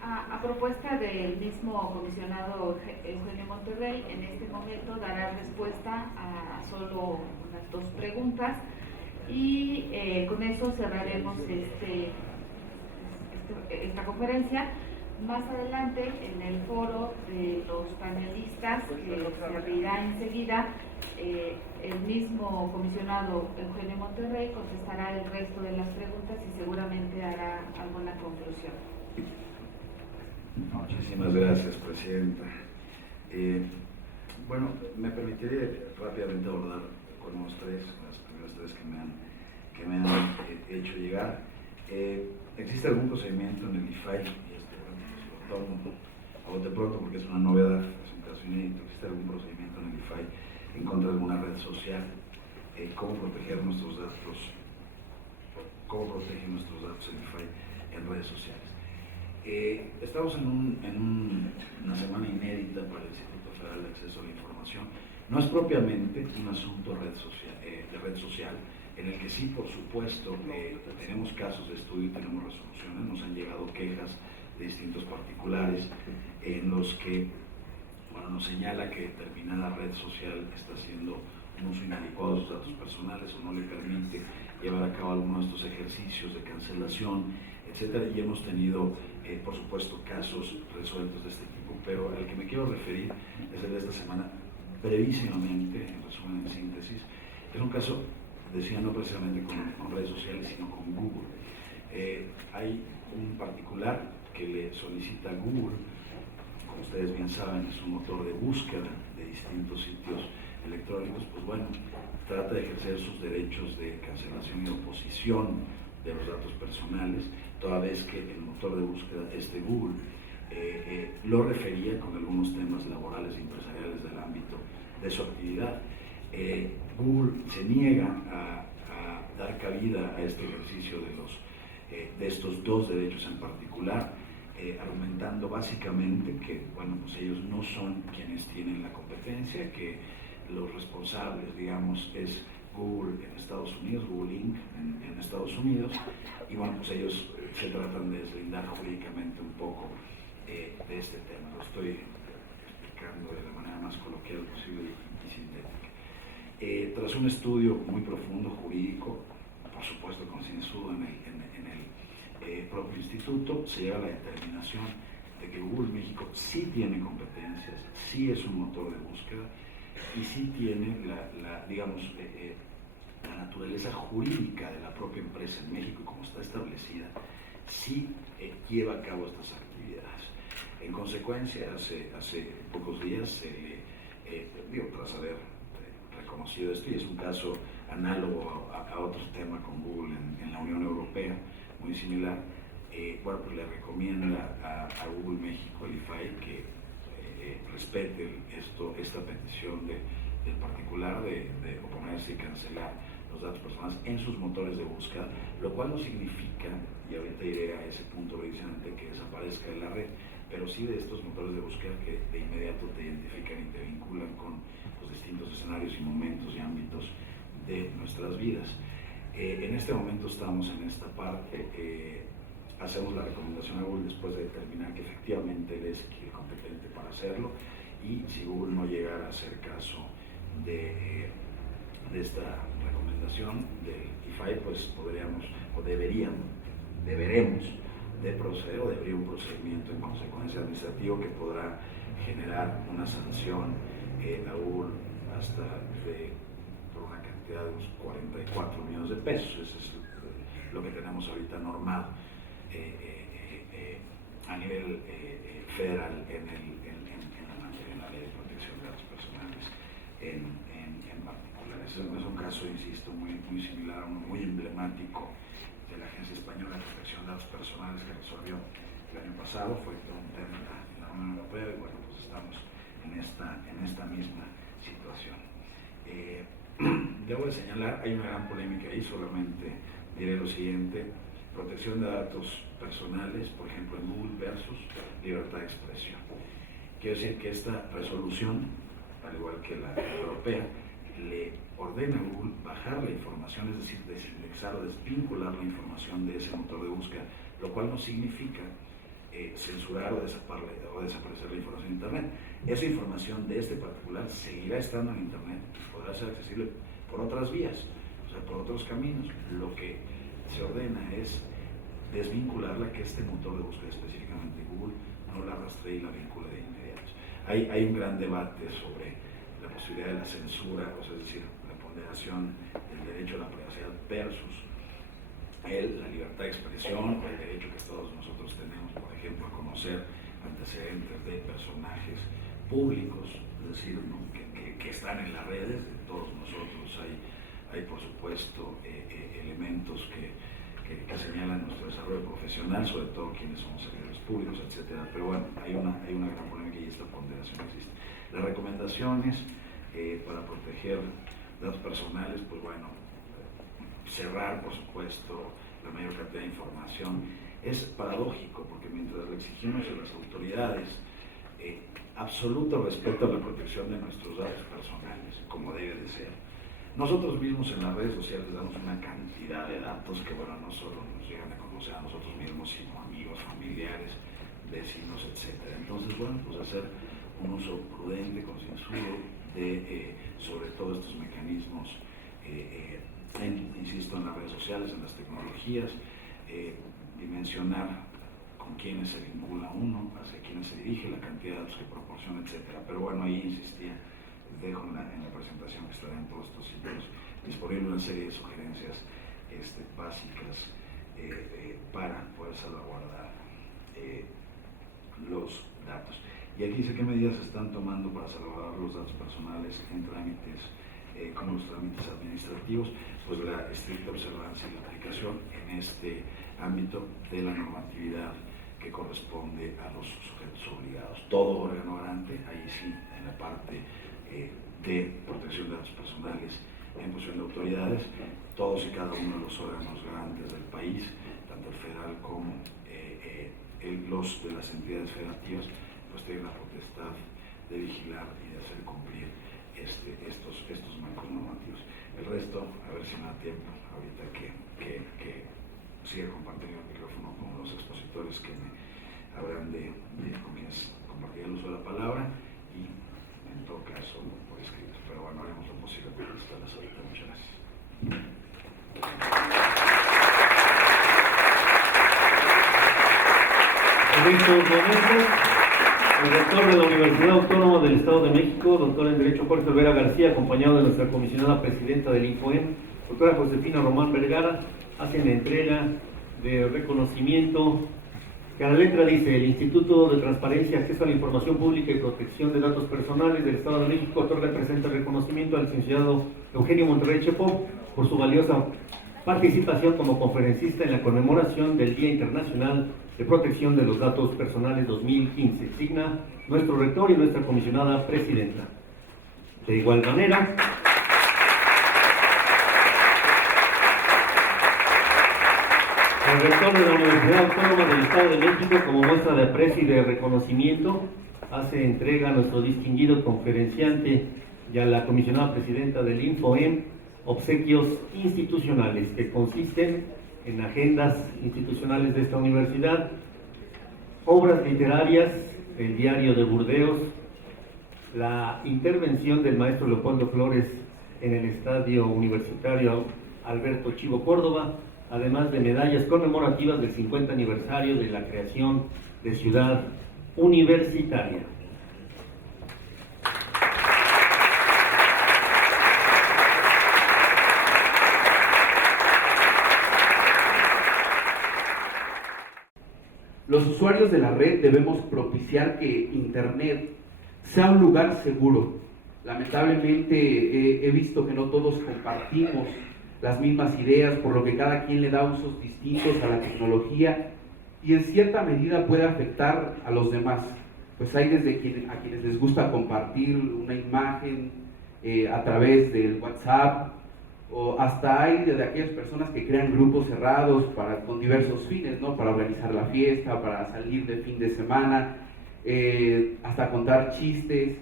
A propuesta del mismo comisionado Eugenio Monterrey, en este momento dará respuesta a solo unas dos preguntas y con eso cerraremos esta conferencia. Más adelante, en el foro de los panelistas, que se abrirá enseguida, el mismo comisionado Eugenio Monterrey contestará el resto de las preguntas y seguramente hará alguna conclusión. Muchísimas gracias, Presidenta. Bueno, me permitiré rápidamente abordar con las primeras tres que me han hecho llegar. ¿Existe algún procedimiento en el IFAI? Lo tomo a bote pronto porque es una novedad, es un caso inédito. ¿Existe algún procedimiento en el IFAI en contra de alguna red social? ¿Cómo proteger nuestros datos? ¿Cómo protege nuestros datos el IFAI en redes sociales? Estamos en una semana inédita para el Instituto Federal de Acceso a la Información. No es propiamente un asunto de red social, en el que sí, por supuesto, tenemos casos de estudio y tenemos resoluciones. Nos han llegado quejas de distintos particulares en los que bueno, nos señala que determinada red social está haciendo un uso inadecuado de sus datos personales o no le permite llevar a cabo alguno de estos ejercicios de cancelación, etcétera, y hemos tenido, por supuesto, casos resueltos de este tipo, pero al que me quiero referir es el de esta semana, brevísimamente, en resumen, en síntesis. Es un caso, decía, no precisamente con redes sociales, sino con Google. Hay un particular que le solicita a Google, como ustedes bien saben, es un motor de búsqueda de distintos sitios electrónicos, pues bueno, trata de ejercer sus derechos de cancelación y oposición de los datos personales, toda vez que el motor de búsqueda Google lo refería con algunos temas laborales e empresariales del ámbito de su actividad. Google se niega a dar cabida a este ejercicio de estos dos derechos en particular, argumentando básicamente que, bueno, pues ellos no son quienes tienen la competencia, que los responsables, digamos, es Google en Estados Unidos, Google Inc. en Estados Unidos, y bueno, pues ellos se tratan de deslindar jurídicamente un poco de este tema. Lo estoy explicando de la manera más coloquial posible y sintética. Tras un estudio muy profundo jurídico, por supuesto concienzudo en el propio instituto, se llega a la determinación de que Google México sí tiene competencias, sí es un motor de búsqueda y sí tiene digamos, la naturaleza jurídica de la propia empresa en México, como está establecida, sí lleva a cabo estas actividades. En consecuencia, hace pocos días se le, tras haber reconocido esto, y es un caso análogo a otro tema con Google en la Unión Europea, muy similar, bueno, pues le recomienda a Google México, el IFAI, que respete esta petición del particular de oponerse y cancelar los datos personales en sus motores de búsqueda, lo cual no significa, y ahorita iré a ese punto precisamente, que desaparezca de la red, pero sí de estos motores de búsqueda que de inmediato te identifican y te vinculan con los distintos escenarios y momentos y ámbitos de nuestras vidas. En este momento estamos en esta parte, hacemos la recomendación a Google después de determinar que efectivamente él es el competente para hacerlo, y si Google no llegara a hacer caso de esta recomendación del IFAI, pues podríamos o deberemos de proceder, o debería un procedimiento en consecuencia administrativo que podrá generar una sanción a Google hasta por una cantidad de unos 44 millones de pesos. Eso es lo que tenemos ahorita normado a nivel federal en la materia, en la ley de protección de datos personales en particular. Es un caso, insisto, muy similar a uno muy emblemático de la Agencia Española de Protección de Datos Personales, que resolvió el año pasado. Fue todo un tema en la Unión Europea, y bueno, pues estamos en esta misma situación. Debo de señalar, hay una gran polémica ahí, solamente diré lo siguiente: protección de datos personales, por ejemplo, en Google versus libertad de expresión. Quiero decir que esta resolución, al igual que la europea, le ordena a Google bajar la información, es decir, desindexar o desvincular la información de ese motor de búsqueda, lo cual no significa censurar o desaparecer la información en Internet. Esa información de este particular seguirá estando en Internet y podrá ser accesible por otras vías, o sea, por otros caminos. Lo que se ordena es desvincularla, que este motor de búsqueda, específicamente Google, no la rastree y la vincule de inmediato. Hay un gran debate sobre la posibilidad de la censura, o sea, es decir, la ponderación del derecho a la privacidad versus la libertad de expresión, o el derecho que todos nosotros tenemos, por ejemplo, a conocer antecedentes de personajes públicos, es decir, ¿no? que están en las redes de todos nosotros. Hay por supuesto, elementos que señalan nuestro desarrollo profesional, sobre todo quienes somos servidores públicos, etcétera. Pero bueno, hay una gran polémica y esta ponderación existe. Las recomendaciones para proteger datos personales, pues bueno, cerrar, por supuesto, la mayor cantidad de información. Es paradójico, porque mientras le exigimos a las autoridades absoluto respeto a la protección de nuestros datos personales, como debe de ser, nosotros mismos en las redes sociales damos una cantidad de datos que, bueno, no solo nos llegan a conocer a nosotros mismos, sino amigos, familiares, vecinos, etcétera. Entonces, bueno, pues hacer un uso prudente, concienzudo sobre todo estos mecanismos, insisto, en las redes sociales, en las tecnologías, dimensionar con quiénes se vincula uno, hacia quiénes se dirige, la cantidad de datos que proporciona, etc. Pero bueno, ahí insistía, les dejo en la presentación que estará en todos estos sitios disponible una serie de sugerencias básicas para poder salvaguardar los datos. Y aquí dice qué medidas se están tomando para salvaguardar los datos personales en trámites como los trámites administrativos, pues la estricta observancia y la aplicación en este ámbito de la normatividad que corresponde a los sujetos obligados. Todo órgano garante, ahí sí, en la parte de protección de datos personales en posición de autoridades, todos y cada uno de los órganos garantes del país, tanto el federal como los de las entidades federativas, pues tienen la potestad de vigilar y de hacer cumplir estos marcos normativos. El resto, a ver si me da tiempo ahorita que siga compartiendo el micrófono con los expositores que me habrán con quienes compartir el uso de la palabra y en todo caso por escrito. Pero bueno, haremos lo posible para contestarlas ahorita. Muchas gracias. En estos momentos, el rector de la Universidad Autónoma del Estado de México, doctor en Derecho Jorge Olvera García, acompañado de nuestra comisionada presidenta del INFOEM, doctora Josefina Román Vergara, hacen la entrega de reconocimiento que a la letra dice: el Instituto de Transparencia, Acceso a la Información Pública y Protección de Datos Personales del Estado de México otorga y presenta reconocimiento al licenciado Eugenio Monterrey Chepo por su valiosa participación como conferencista en la conmemoración del Día Internacional de Protección de los Datos Personales 2015. Signa nuestro rector y nuestra comisionada presidenta. De igual manera, el rector de la Universidad Autónoma del Estado de México, como muestra de aprecio y de reconocimiento, hace entrega a nuestro distinguido conferenciante y a la comisionada presidenta del INFOEM obsequios institucionales que consisten en agendas institucionales de esta universidad, obras literarias, el Diario de Burdeos, la intervención del maestro Leopoldo Flores en el Estadio Universitario Alberto Chivo Córdoba, además de medallas conmemorativas del 50 aniversario de la creación de Ciudad Universitaria. Los usuarios de la red debemos propiciar que Internet sea un lugar seguro. Lamentablemente he visto que no todos compartimos las mismas ideas, por lo que cada quien le da usos distintos a la tecnología y en cierta medida puede afectar a los demás. Pues hay desde a quienes les gusta compartir una imagen a través del WhatsApp, o hasta hay de aquellas personas que crean grupos cerrados con diversos fines, ¿no? Para organizar la fiesta, para salir de fin de semana, hasta contar chistes.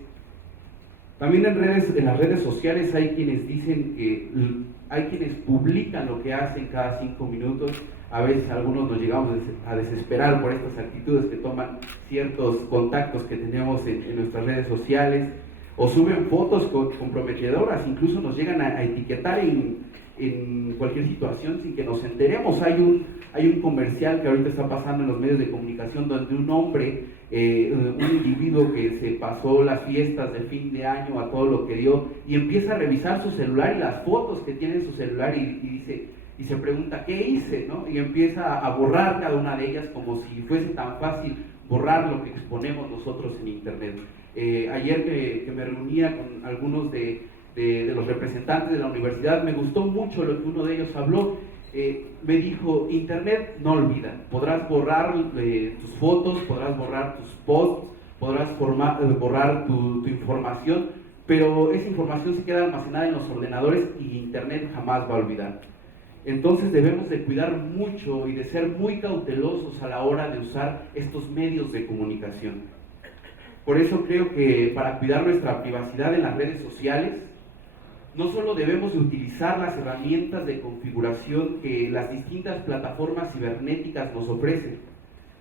También en las redes sociales hay quienes dicen que hay quienes publican lo que hacen cada 5 minutos. A veces algunos nos llegamos a desesperar por estas actitudes que toman ciertos contactos que tenemos en nuestras redes sociales, o suben fotos comprometedoras, incluso nos llegan a etiquetar en cualquier situación sin que nos enteremos. Hay un comercial que ahorita está pasando en los medios de comunicación donde un hombre, un individuo que se pasó las fiestas de fin de año a todo lo que dio y empieza a revisar su celular y las fotos que tiene en su celular y se pregunta ¿qué hice? ¿No? Y empieza a borrar cada una de ellas como si fuese tan fácil borrar lo que exponemos nosotros en internet. Ayer que me reunía con algunos de los representantes de la universidad, me gustó mucho lo que uno de ellos habló. Me dijo: Internet no olvida, podrás borrar tus fotos, podrás borrar tus posts, podrás borrar tu información, pero esa información se queda almacenada en los ordenadores y Internet jamás va a olvidar. Entonces debemos de cuidar mucho y de ser muy cautelosos a la hora de usar estos medios de comunicación. Por eso creo que para cuidar nuestra privacidad en las redes sociales, no solo debemos de utilizar las herramientas de configuración que las distintas plataformas cibernéticas nos ofrecen,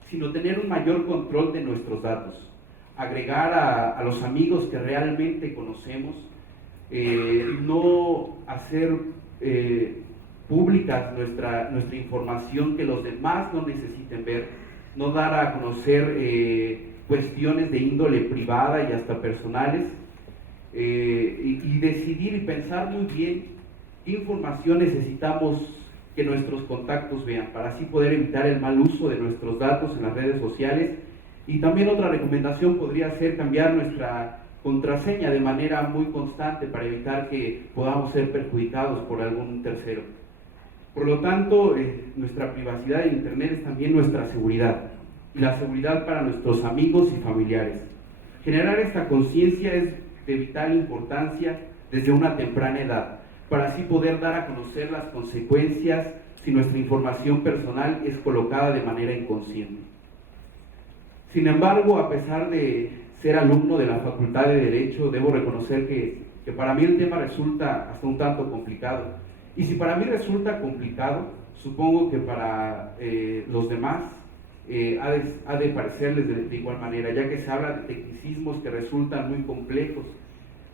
sino tener un mayor control de nuestros datos. agregar a los amigos que realmente conocemos, no hacer públicas nuestra información que los demás no necesiten ver, no dar a conocer cuestiones de índole privada y hasta personales, y decidir y pensar muy bien qué información necesitamos que nuestros contactos vean, para así poder evitar el mal uso de nuestros datos en las redes sociales. Y también otra recomendación podría ser cambiar nuestra contraseña de manera muy constante para evitar que podamos ser perjudicados por algún tercero. Por lo tanto, nuestra privacidad en Internet es también nuestra seguridad, y la seguridad para nuestros amigos y familiares. Generar esta conciencia es de vital importancia desde una temprana edad, para así poder dar a conocer las consecuencias si nuestra información personal es colocada de manera inconsciente. Sin embargo, a pesar de ser alumno de la Facultad de Derecho, debo reconocer que para mí el tema resulta hasta un tanto complicado. Y si para mí resulta complicado, supongo que para los demás ha de parecerles de igual manera, ya que se habla de tecnicismos que resultan muy complejos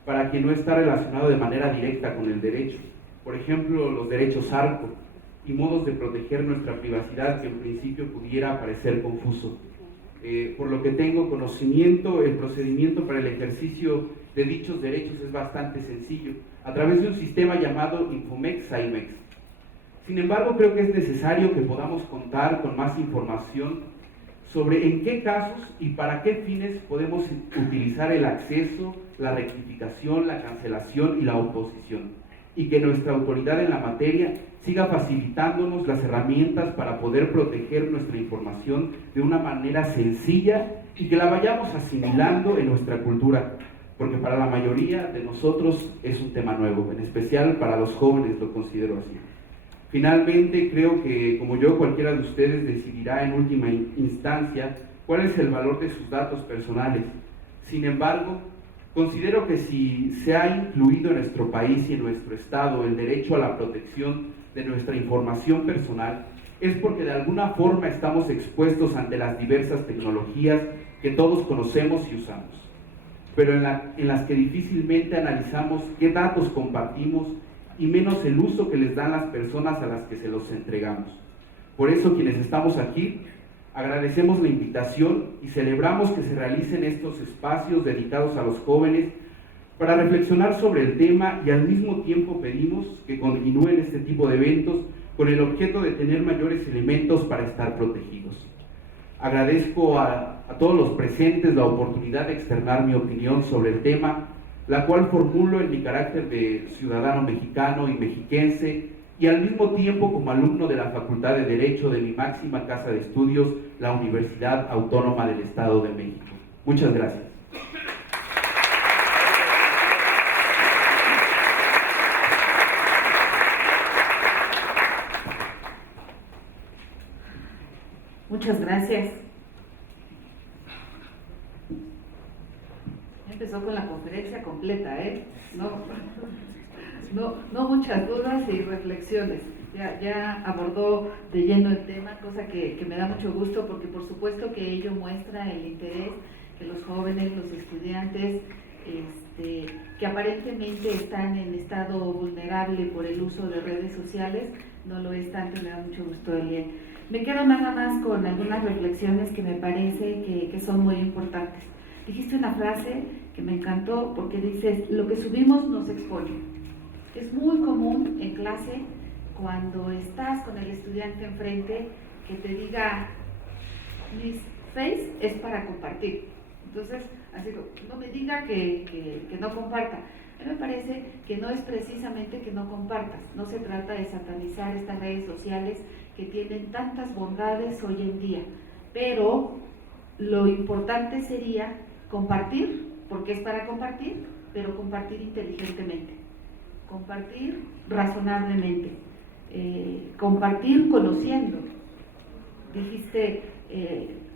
para quien no está relacionado de manera directa con el derecho. Por ejemplo, los derechos ARCO y modos de proteger nuestra privacidad que en principio pudiera parecer confuso. Por lo que tengo conocimiento, el procedimiento para el ejercicio de dichos derechos es bastante sencillo, a través de un sistema llamado Infomex-SAIMEX. Sin embargo, creo que es necesario que podamos contar con más información sobre en qué casos y para qué fines podemos utilizar el acceso, la rectificación, la cancelación y la oposición, y que nuestra autoridad en la materia siga facilitándonos las herramientas para poder proteger nuestra información de una manera sencilla y que la vayamos asimilando en nuestra cultura, porque para la mayoría de nosotros es un tema nuevo, en especial para los jóvenes lo considero así. Finalmente, creo que, como yo, cualquiera de ustedes decidirá en última instancia cuál es el valor de sus datos personales. Sin embargo, considero que si se ha incluido en nuestro país y en nuestro estado el derecho a la protección de nuestra información personal, es porque de alguna forma estamos expuestos ante las diversas tecnologías que todos conocemos y usamos, pero en las que difícilmente analizamos qué datos compartimos y menos el uso que les dan las personas a las que se los entregamos. Por eso, quienes estamos aquí, agradecemos la invitación y celebramos que se realicen estos espacios dedicados a los jóvenes para reflexionar sobre el tema, y al mismo tiempo pedimos que continúen este tipo de eventos con el objeto de tener mayores elementos para estar protegidos. Agradezco a todos los presentes la oportunidad de externar mi opinión sobre el tema, la cual formulo en mi carácter de ciudadano mexicano y mexiquense, y al mismo tiempo como alumno de la Facultad de Derecho de mi máxima casa de estudios, la Universidad Autónoma del Estado de México. Muchas gracias. Muchas gracias. Empezó con la conferencia completa, no muchas dudas y reflexiones. Ya abordó de lleno el tema, cosa que me da mucho gusto, porque por supuesto que ello muestra el interés que los jóvenes, los estudiantes, que aparentemente están en estado vulnerable por el uso de redes sociales, no lo es tanto. Me da mucho gusto, Eliel. Me quedo nada más con algunas reflexiones que me parece que son muy importantes. Dijiste una frase que me encantó, porque dices: lo que subimos nos expone. Es muy común en clase, cuando estás con el estudiante enfrente, que te diga: mi Face es para compartir. Entonces, así, no me diga que no comparta. A mí me parece que no es precisamente que no compartas. No se trata de satanizar estas redes sociales que tienen tantas bondades hoy en día, pero lo importante sería compartir, porque es para compartir, pero compartir inteligentemente, compartir razonablemente, compartir conociendo. Dijiste,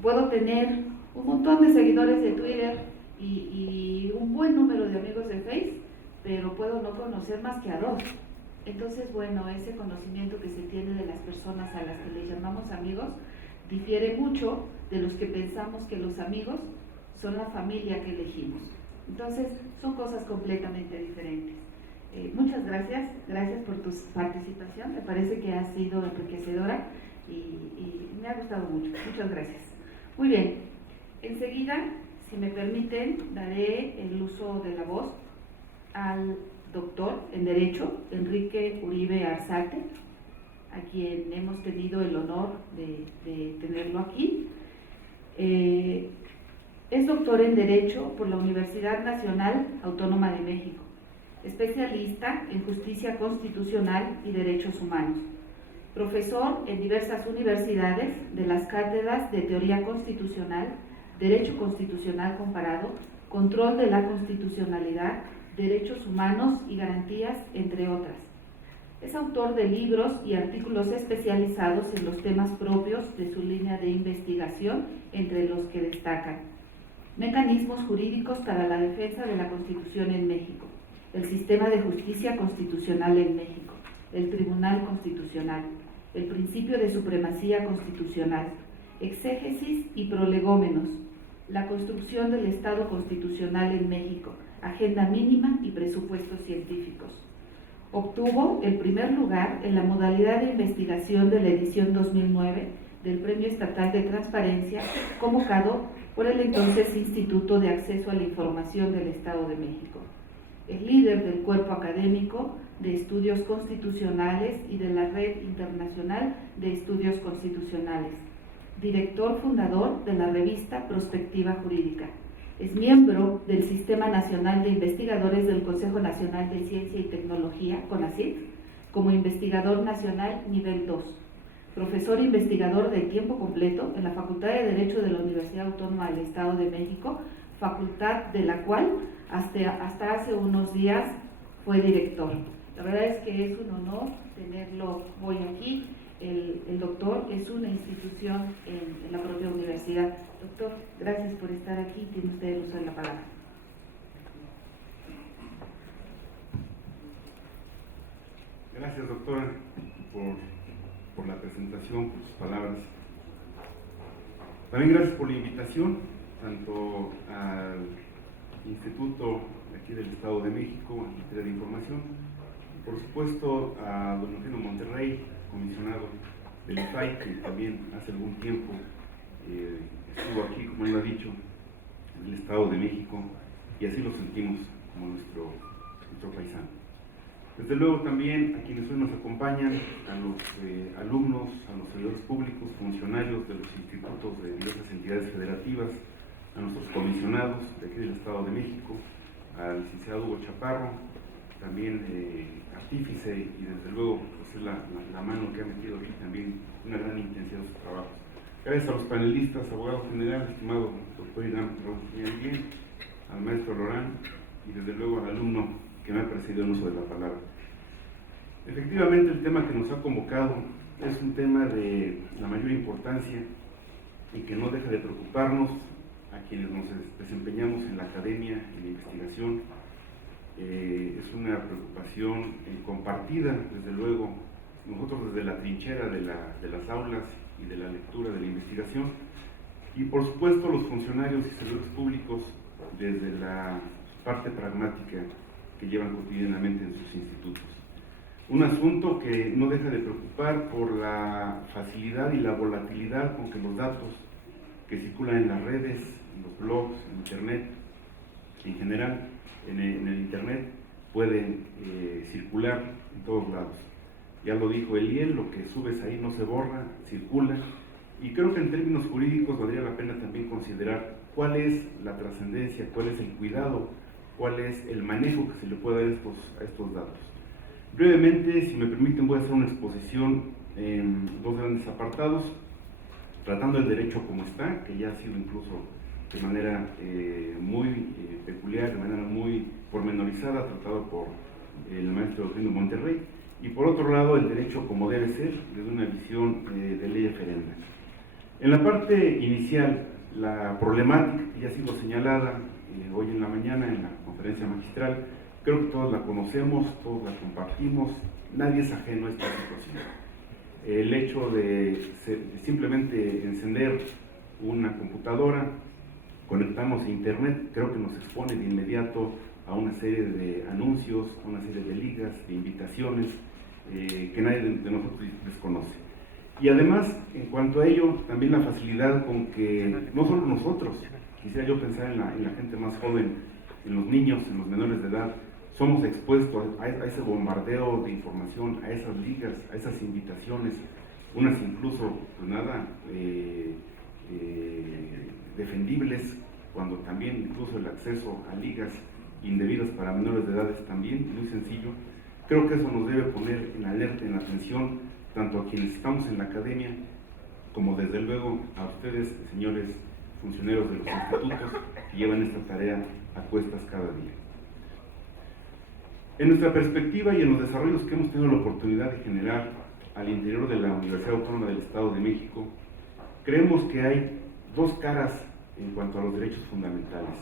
puedo tener un montón de seguidores de Twitter y un buen número de amigos de Facebook, pero puedo no conocer más que a 2. Entonces, bueno, ese conocimiento que se tiene de las personas a las que les llamamos amigos difiere mucho de los que pensamos que los amigos son la familia que elegimos. Entonces, son cosas completamente diferentes. Muchas gracias por tu participación, me parece que ha sido enriquecedora y me ha gustado mucho. Muchas gracias. Muy bien, enseguida, si me permiten, daré el uso de la voz al doctor en Derecho, Enrique Uribe Arzate, a quien hemos tenido el honor de tenerlo aquí. Es doctor en Derecho por la Universidad Nacional Autónoma de México, especialista en Justicia Constitucional y Derechos Humanos, profesor en diversas universidades de las cátedras de Teoría Constitucional, Derecho Constitucional Comparado, Control de la Constitucionalidad, Derechos Humanos y Garantías, entre otras. Es autor de libros y artículos especializados en los temas propios de su línea de investigación, entre los que destacan: mecanismos jurídicos para la defensa de la Constitución en México, el sistema de justicia constitucional en México, el Tribunal Constitucional, el principio de supremacía constitucional, exégesis y prolegómenos, la construcción del Estado constitucional en México, agenda mínima y presupuestos científicos. Obtuvo el primer lugar en la modalidad de investigación de la edición 2009 del Premio Estatal de Transparencia, convocado por el entonces Instituto de Acceso a la Información del Estado de México. Es líder del cuerpo académico de estudios constitucionales y de la Red Internacional de Estudios Constitucionales, director fundador de la revista Prospectiva Jurídica. Es miembro del Sistema Nacional de Investigadores del Consejo Nacional de Ciencia y Tecnología, CONACYT, como investigador nacional nivel 2. Profesor investigador de tiempo completo en la Facultad de Derecho de la Universidad Autónoma del Estado de México, facultad de la cual hasta hace unos días fue director. La verdad es que es un honor tenerlo hoy aquí. El doctor es una institución en la propia universidad. Doctor, gracias por estar aquí. Tiene usted el uso de la palabra. Gracias, doctora, por la presentación, por sus palabras. También gracias por la invitación, tanto al Instituto aquí del Estado de México, a Materia de Información, y por supuesto a don Eugenio Monterrey, comisionado del IFAI, que también hace algún tiempo estuvo aquí, como él lo ha dicho, en el Estado de México, y así lo sentimos como nuestro paisano. Desde luego también a quienes hoy nos acompañan, a los alumnos, a los servidores públicos, funcionarios de los institutos de diversas entidades federativas, a nuestros comisionados de aquí del Estado de México, al licenciado Hugo Chaparro, también artífice y desde luego pues, es la mano que ha metido aquí también una gran intensidad de sus trabajos. Gracias a los panelistas, abogado general, estimado doctor Irán Bien, al maestro Lorán y desde luego al alumno que me ha precedido en uso de la palabra. Efectivamente, el tema que nos ha convocado es un tema de la mayor importancia y que no deja de preocuparnos a quienes nos desempeñamos en la academia, en la investigación. Es una preocupación compartida, desde luego, nosotros desde la trinchera de las aulas y de la lectura de la investigación, y por supuesto los funcionarios y servidores públicos desde la parte pragmática que llevan cotidianamente en sus institutos. Un asunto que no deja de preocupar por la facilidad y la volatilidad con que los datos que circulan en las redes, en los blogs, en internet, en general, en el internet, pueden circular en todos lados. Ya lo dijo Eliel, lo que subes ahí no se borra, circula, y creo que en términos jurídicos valdría la pena también considerar cuál es la trascendencia, cuál es el cuidado, cuál es el manejo que se le puede dar a estos datos. Brevemente, si me permiten, voy a hacer una exposición en dos grandes apartados, tratando el derecho como está, que ya ha sido incluso de manera muy peculiar, de manera muy pormenorizada, tratado por el maestro Eugenio Monterrey, y por otro lado el derecho como debe ser, desde una visión de ley referenda. En la parte inicial, la problemática que ya ha sido señalada hoy en la mañana en la conferencia magistral, creo que todos la conocemos, todos la compartimos, nadie es ajeno a esta situación. El hecho de simplemente encender una computadora, conectamos a Internet, creo que nos expone de inmediato a una serie de anuncios, a una serie de ligas, de invitaciones que nadie de nosotros desconoce. Y además, en cuanto a ello, también la facilidad con que no solo nosotros, quisiera yo pensar en la gente más joven, en los niños, en los menores de edad, somos expuestos a ese bombardeo de información, a esas ligas, a esas invitaciones, unas incluso, pues nada, defendibles, cuando también incluso el acceso a ligas indebidas para menores de edad es también muy sencillo. Creo que eso nos debe poner en alerta, en atención, tanto a quienes estamos en la academia, como desde luego a ustedes, señores funcionarios de los institutos, que llevan esta tarea a cuestas cada día. En nuestra perspectiva y en los desarrollos que hemos tenido la oportunidad de generar al interior de la Universidad Autónoma del Estado de México, creemos que hay dos caras en cuanto a los derechos fundamentales.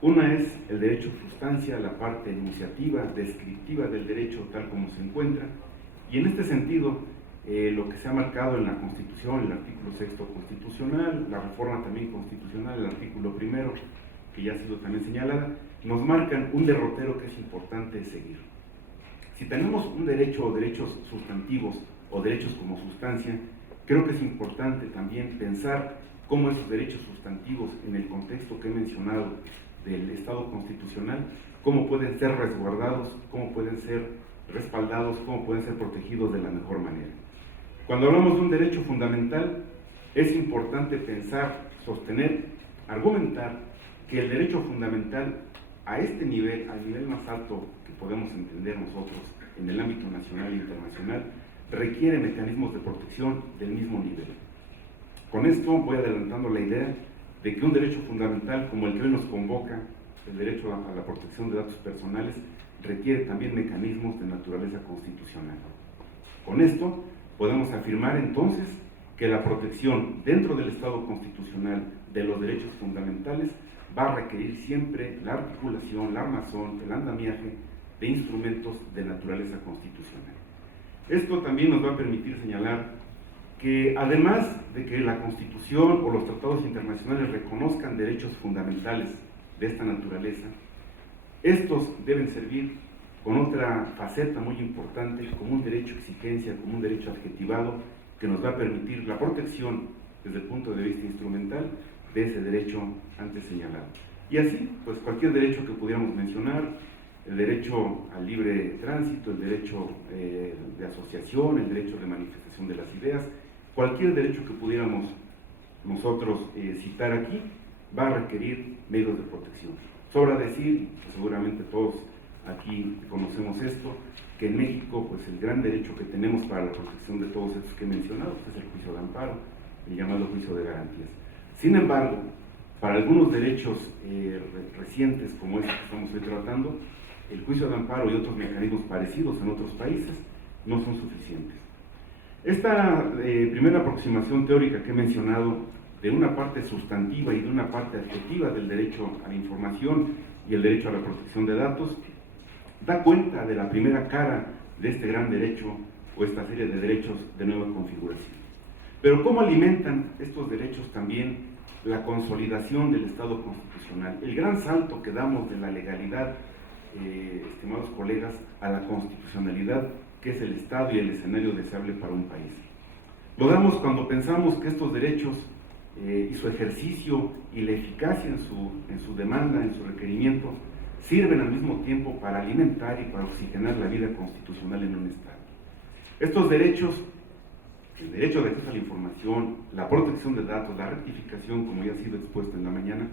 Una es el derecho sustancia, la parte enunciativa, descriptiva del derecho tal como se encuentra, y en este sentido, lo que se ha marcado en la Constitución, el artículo 6º constitucional, la reforma también constitucional, el artículo 1º, que ya ha sido también señalada, nos marcan un derrotero que es importante seguir. Si tenemos un derecho o derechos sustantivos o derechos como sustancia, creo que es importante también pensar cómo esos derechos sustantivos en el contexto que he mencionado del Estado constitucional, cómo pueden ser resguardados, cómo pueden ser respaldados, cómo pueden ser protegidos de la mejor manera. Cuando hablamos de un derecho fundamental, es importante pensar, sostener, argumentar que el derecho fundamental a este nivel, al nivel más alto que podemos entender nosotros en el ámbito nacional e internacional, requiere mecanismos de protección del mismo nivel. Con esto voy adelantando la idea de que un derecho fundamental como el que hoy nos convoca, el derecho a la protección de datos personales, requiere también mecanismos de naturaleza constitucional. Con esto podemos afirmar entonces que la protección dentro del Estado constitucional de los derechos fundamentales va a requerir siempre la articulación, la armazón, el andamiaje de instrumentos de naturaleza constitucional. Esto también nos va a permitir señalar que además de que la Constitución o los tratados internacionales reconozcan derechos fundamentales de esta naturaleza, estos deben servir con otra faceta muy importante, como un derecho exigencia, como un derecho adjetivado, que nos va a permitir la protección desde el punto de vista instrumental de ese derecho antes señalado. Y así, pues cualquier derecho que pudiéramos mencionar, el derecho al libre tránsito, el derecho de asociación, el derecho de manifestación de las ideas, cualquier derecho que pudiéramos nosotros citar aquí, va a requerir medios de protección. Sobra decir, seguramente todos aquí conocemos esto, que en México pues el gran derecho que tenemos para la protección de todos estos que he mencionado es el juicio de amparo, el llamado juicio de garantías. Sin embargo, para algunos derechos recientes como este que estamos hoy tratando, el juicio de amparo y otros mecanismos parecidos en otros países no son suficientes. Esta primera aproximación teórica que he mencionado, de una parte sustantiva y de una parte adjetiva del derecho a la información y el derecho a la protección de datos, da cuenta de la primera cara de este gran derecho o esta serie de derechos de nueva configuración. Pero ¿cómo alimentan estos derechos también la consolidación del Estado constitucional? El gran salto que damos de la legalidad, estimados colegas, a la constitucionalidad, que es el Estado y el escenario deseable para un país. Lo damos cuando pensamos que estos derechos y su ejercicio y la eficacia en su demanda, en su requerimiento, sirven al mismo tiempo para alimentar y para oxigenar la vida constitucional en un Estado. Estos derechos, el derecho de acceso a la información, la protección de datos, la rectificación, como ya ha sido expuesto en la mañana,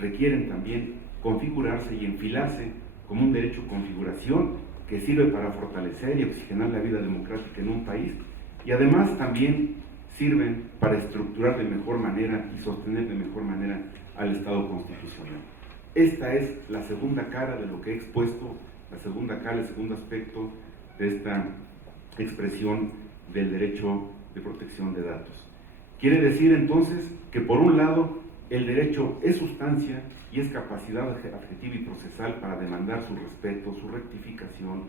requieren también configurarse y enfilarse como un derecho configuración que sirve para fortalecer y oxigenar la vida democrática en un país, y además también sirven para estructurar de mejor manera y sostener de mejor manera al Estado constitucional. Esta es la segunda cara de lo que he expuesto, la segunda cara, el segundo aspecto de esta expresión del derecho de protección de datos. Quiere decir entonces que por un lado el derecho es sustancia y es capacidad adjetiva y procesal para demandar su respeto, su rectificación,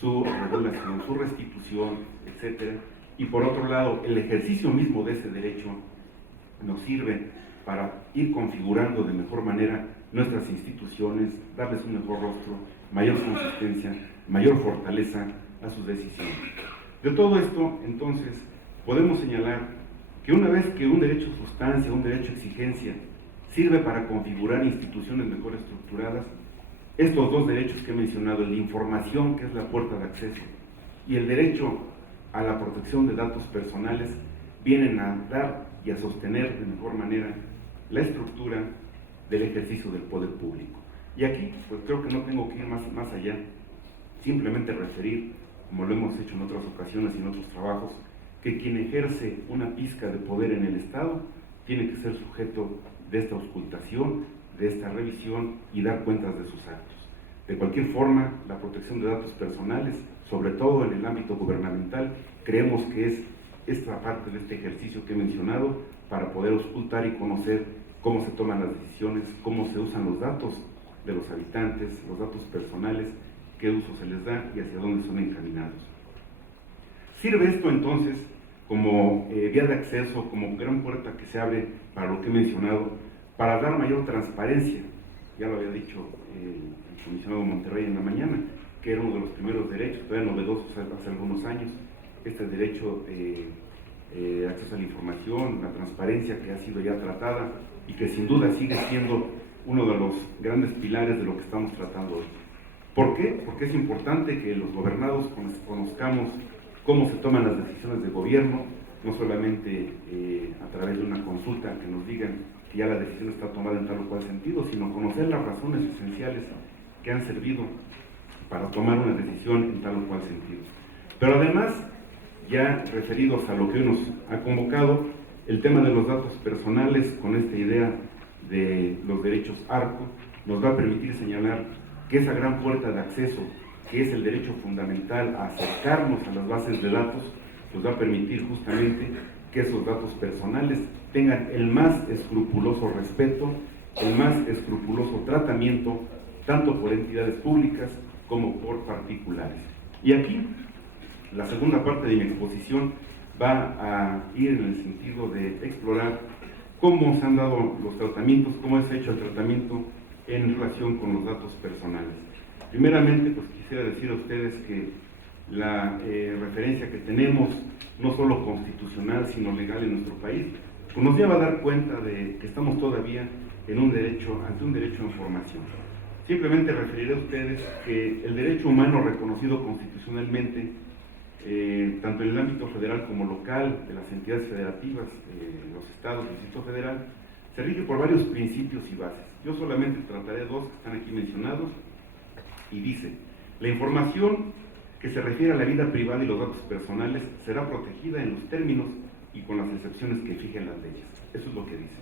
su regulación, su restitución, etc. Y por otro lado, el ejercicio mismo de ese derecho nos sirve para ir configurando de mejor manera nuestras instituciones, darles un mejor rostro, mayor consistencia, mayor fortaleza a sus decisiones. De todo esto, entonces, podemos señalar que una vez que un derecho sustancia, un derecho exigencia, sirve para configurar instituciones mejor estructuradas, estos dos derechos que he mencionado, el de información, que es la puerta de acceso, y el derecho a la protección de datos personales, vienen a dar y a sostener de mejor manera la estructura del ejercicio del poder público. Y aquí, pues creo que no tengo que ir más allá, simplemente referir, como lo hemos hecho en otras ocasiones y en otros trabajos, que quien ejerce una pizca de poder en el Estado tiene que ser sujeto de esta auscultación, de esta revisión y dar cuentas de sus actos. De cualquier forma, la protección de datos personales, sobre todo en el ámbito gubernamental, creemos que es esta parte de este ejercicio que he mencionado para poder auscultar y conocer cómo se toman las decisiones, cómo se usan los datos de los habitantes, los datos personales, qué uso se les da y hacia dónde son encaminados. Sirve esto entonces como vía de acceso, como gran puerta que se abre para lo que he mencionado, para dar mayor transparencia. Ya lo había dicho el comisionado Monterrey en la mañana, que era uno de los primeros derechos, todavía novedosos hace algunos años, este derecho de acceso a la información, la transparencia que ha sido ya tratada y que sin duda sigue siendo uno de los grandes pilares de lo que estamos tratando hoy. ¿Por qué? Porque es importante que los gobernados conozcamos cómo se toman las decisiones de gobierno, no solamente a través de una consulta que nos digan que ya la decisión está tomada en tal o cual sentido, sino conocer las razones esenciales que han servido para tomar una decisión en tal o cual sentido. Pero además, ya referidos a lo que hoy nos ha convocado, el tema de los datos personales, con esta idea de los derechos ARCO, nos va a permitir señalar que esa gran puerta de acceso, que es el derecho fundamental a acercarnos a las bases de datos, nos va a permitir justamente que esos datos personales tengan el más escrupuloso respeto, el más escrupuloso tratamiento, tanto por entidades públicas como por particulares. Y aquí, la segunda parte de mi exposición va a ir en el sentido de explorar cómo se han dado los tratamientos, cómo se ha hecho el tratamiento en relación con los datos personales. Primeramente, pues quisiera decir a ustedes que la referencia que tenemos, no solo constitucional, sino legal en nuestro país, pues nos lleva a dar cuenta de que estamos todavía en un derecho, ante un derecho a información. Simplemente referiré a ustedes que el derecho humano reconocido constitucionalmente, tanto en el ámbito federal como local, de las entidades federativas, los estados, el Distrito Federal, se rige por varios principios y bases. Yo solamente trataré dos que están aquí mencionados, y dice: la información que se refiere a la vida privada y los datos personales será protegida en los términos y con las excepciones que fijen las leyes. Eso es lo que dice.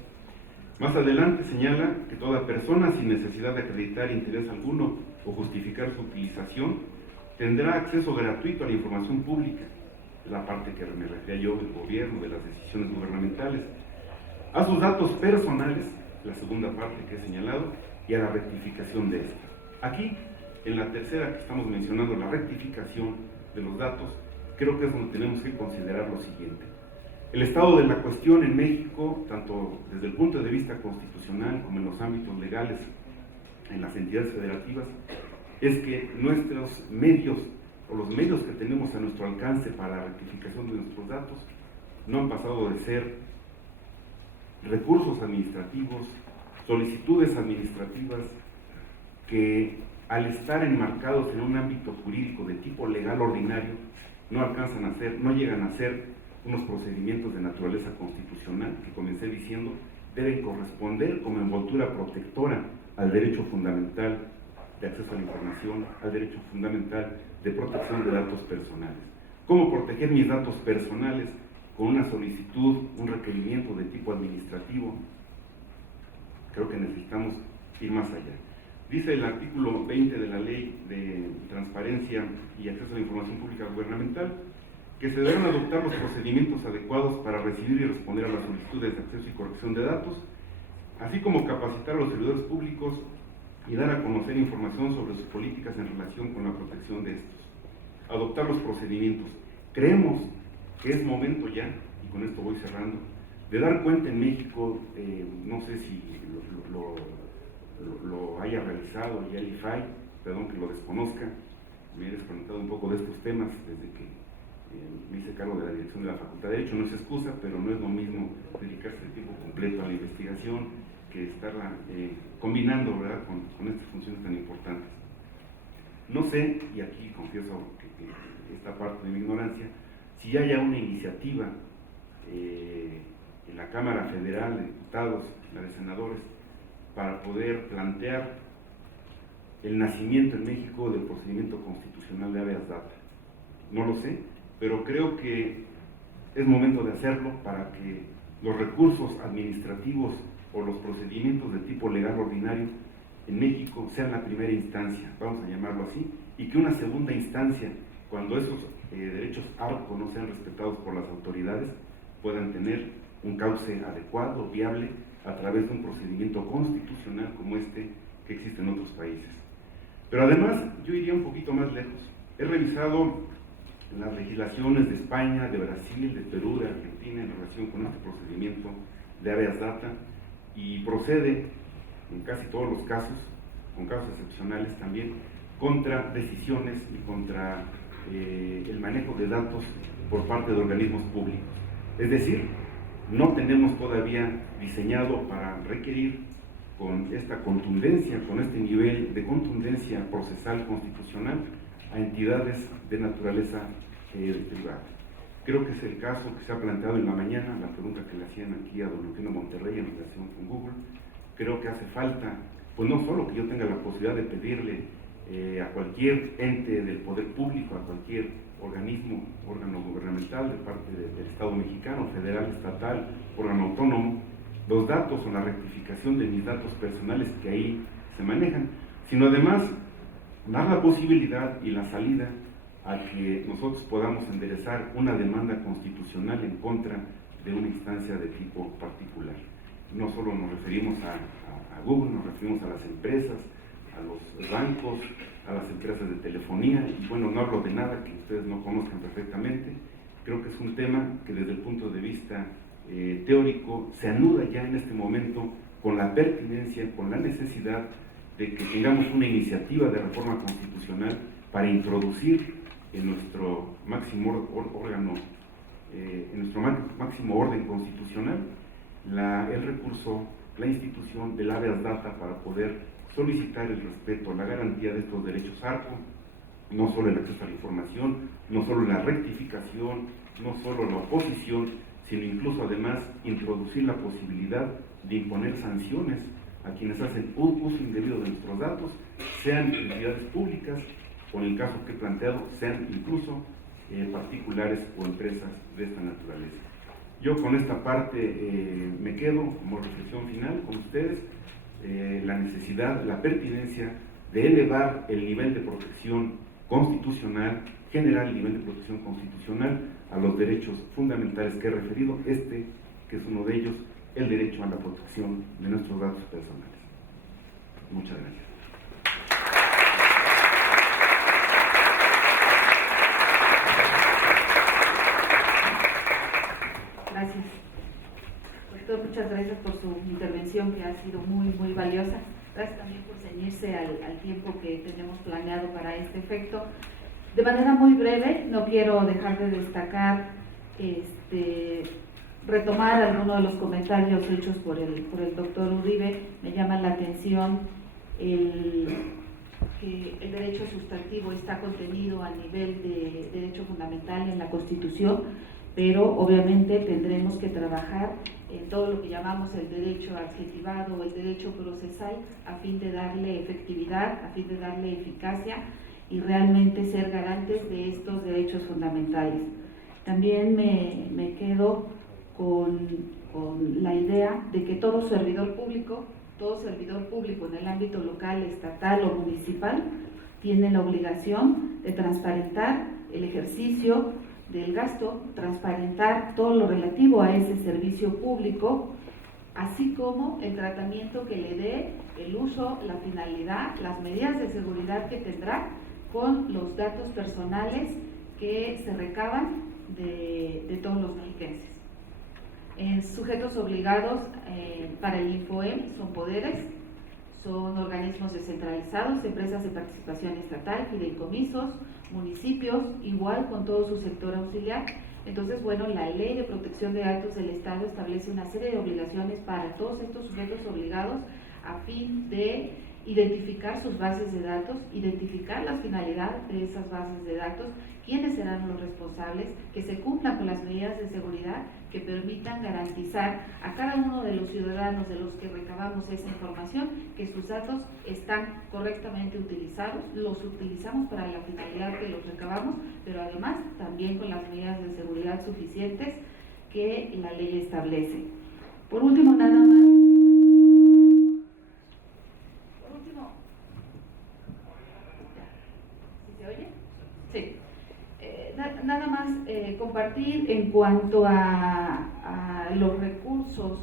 Más adelante señala que toda persona, sin necesidad de acreditar interés alguno o justificar su utilización, tendrá acceso gratuito a la información pública, la parte que me refería yo del gobierno, de las decisiones gubernamentales, a sus datos personales, la segunda parte que he señalado, y a la rectificación de estos. Aquí, en la tercera que estamos mencionando, la rectificación de los datos, creo que es donde tenemos que considerar lo siguiente. El estado de la cuestión en México, tanto desde el punto de vista constitucional como en los ámbitos legales, en las entidades federativas, es que nuestros medios, o los medios que tenemos a nuestro alcance para la rectificación de nuestros datos, no han pasado de ser recursos administrativos, solicitudes administrativas que, al estar enmarcados en un ámbito jurídico de tipo legal ordinario, no alcanzan a ser, no llegan a ser unos procedimientos de naturaleza constitucional que, comencé diciendo, deben corresponder como envoltura protectora al derecho fundamental de acceso a la información, al derecho fundamental de protección de datos personales. ¿Cómo proteger mis datos personales con una solicitud, un requerimiento de tipo administrativo? Creo que necesitamos ir más allá. Dice el artículo 20 de la Ley de Transparencia y Acceso a la Información Pública Gubernamental que se deben adoptar los procedimientos adecuados para recibir y responder a las solicitudes de acceso y corrección de datos, así como capacitar a los servidores públicos y dar a conocer información sobre sus políticas en relación con la protección de estos. Adoptar los procedimientos. Creemos que es momento ya, y con esto voy cerrando, de dar cuenta en México, no sé si lo haya realizado ya el IFAI, perdón que lo desconozca, me he desconectado un poco de estos temas desde que me hice cargo de la dirección de la Facultad de Derecho. No es excusa, pero no es lo mismo dedicarse de tiempo completo a la investigación que estarla combinando, ¿verdad?, con estas funciones tan importantes. No sé, y aquí confieso que esta parte de mi ignorancia, si haya una iniciativa en la Cámara Federal de Diputados, la de Senadores, para poder plantear el nacimiento en México del procedimiento constitucional de habeas data. No lo sé, pero creo que es momento de hacerlo para que los recursos administrativos o los procedimientos de tipo legal ordinario en México sean la primera instancia, vamos a llamarlo así, y que una segunda instancia, cuando esos derechos ARCO no sean respetados por las autoridades, puedan tener un cauce adecuado, viable, a través de un procedimiento constitucional como este que existe en otros países. Pero además, yo iría un poquito más lejos. He revisado las legislaciones de España, de Brasil, de Perú, de Argentina en relación con este procedimiento de habeas data, y procede en casi todos los casos, con casos excepcionales también, contra decisiones y contra el manejo de datos por parte de organismos públicos. Es decir, no tenemos todavía diseñado para requerir con esta contundencia, con este nivel de contundencia procesal constitucional a entidades de naturaleza privada. Creo que es el caso que se ha planteado en la mañana, la pregunta que le hacían aquí a don Rufino Monterrey en relación con Google. Creo que hace falta, pues no solo que yo tenga la posibilidad de pedirle a cualquier ente del poder público, a cualquier órgano gubernamental de parte del Estado mexicano, federal, estatal, órgano autónomo, los datos o la rectificación de mis datos personales que ahí se manejan, sino además dar la posibilidad y la salida a que nosotros podamos enderezar una demanda constitucional en contra de una instancia de tipo particular. No solo nos referimos a Google, nos referimos a las empresas, a los bancos, a las empresas de telefonía, y bueno, no hablo de nada que ustedes no conozcan perfectamente. Creo que es un tema que desde el punto de vista teórico se anuda ya en este momento con la pertinencia, con la necesidad de que tengamos una iniciativa de reforma constitucional para introducir en nuestro máximo órgano, en nuestro máximo orden constitucional, el recurso, la institución del habeas data para poder solicitar el respeto, la garantía de estos derechos ARCO, no solo el acceso a la información, no solo la rectificación, no solo la oposición, sino incluso además introducir la posibilidad de imponer sanciones a quienes hacen uso indebido de nuestros datos, sean entidades públicas o en el caso que he planteado, sean incluso particulares o empresas de esta naturaleza. Yo con esta parte me quedo como reflexión final con ustedes, la necesidad, la pertinencia de elevar el nivel de protección constitucional, generar el nivel de protección constitucional a los derechos fundamentales que he referido, que es uno de ellos, el derecho a la protección de nuestros datos personales. Muchas gracias. Gracias. Doctor, muchas gracias por su intervención, que ha sido muy valiosa. Gracias también por ceñirse al tiempo que tenemos planeado para este efecto. De manera muy breve, no quiero dejar de destacar, retomar algunos de los comentarios hechos por el doctor Uribe. Me llama la atención que el derecho sustantivo está contenido a nivel de derecho fundamental en la Constitución, pero obviamente tendremos que trabajar en todo lo que llamamos el derecho adjetivado o el derecho procesal a fin de darle efectividad, a fin de darle eficacia y realmente ser garantes de estos derechos fundamentales. También me quedo con la idea de que todo servidor público en el ámbito local, estatal o municipal tiene la obligación de transparentar el ejercicio del gasto, transparentar todo lo relativo a ese servicio público, así como el tratamiento que le dé, el uso, la finalidad, las medidas de seguridad que tendrá con los datos personales que se recaban de todos los mexiquenses. Sujetos obligados para el INFOEM son poderes, son organismos descentralizados, empresas de participación estatal, fideicomisos, municipios, igual con todo su sector auxiliar. Entonces, bueno, la Ley de Protección de Datos del Estado establece una serie de obligaciones para todos estos sujetos obligados a fin de identificar sus bases de datos, identificar las finalidades de esas bases de datos, quiénes serán los responsables, que se cumplan con las medidas de seguridad que permitan garantizar a cada uno de los ciudadanos de los que recabamos esa información que sus datos están correctamente utilizados, los utilizamos para la finalidad que los recabamos, pero además también con las medidas de seguridad suficientes que la ley establece. Por último, nada más. Sí. Nada más compartir en cuanto a los recursos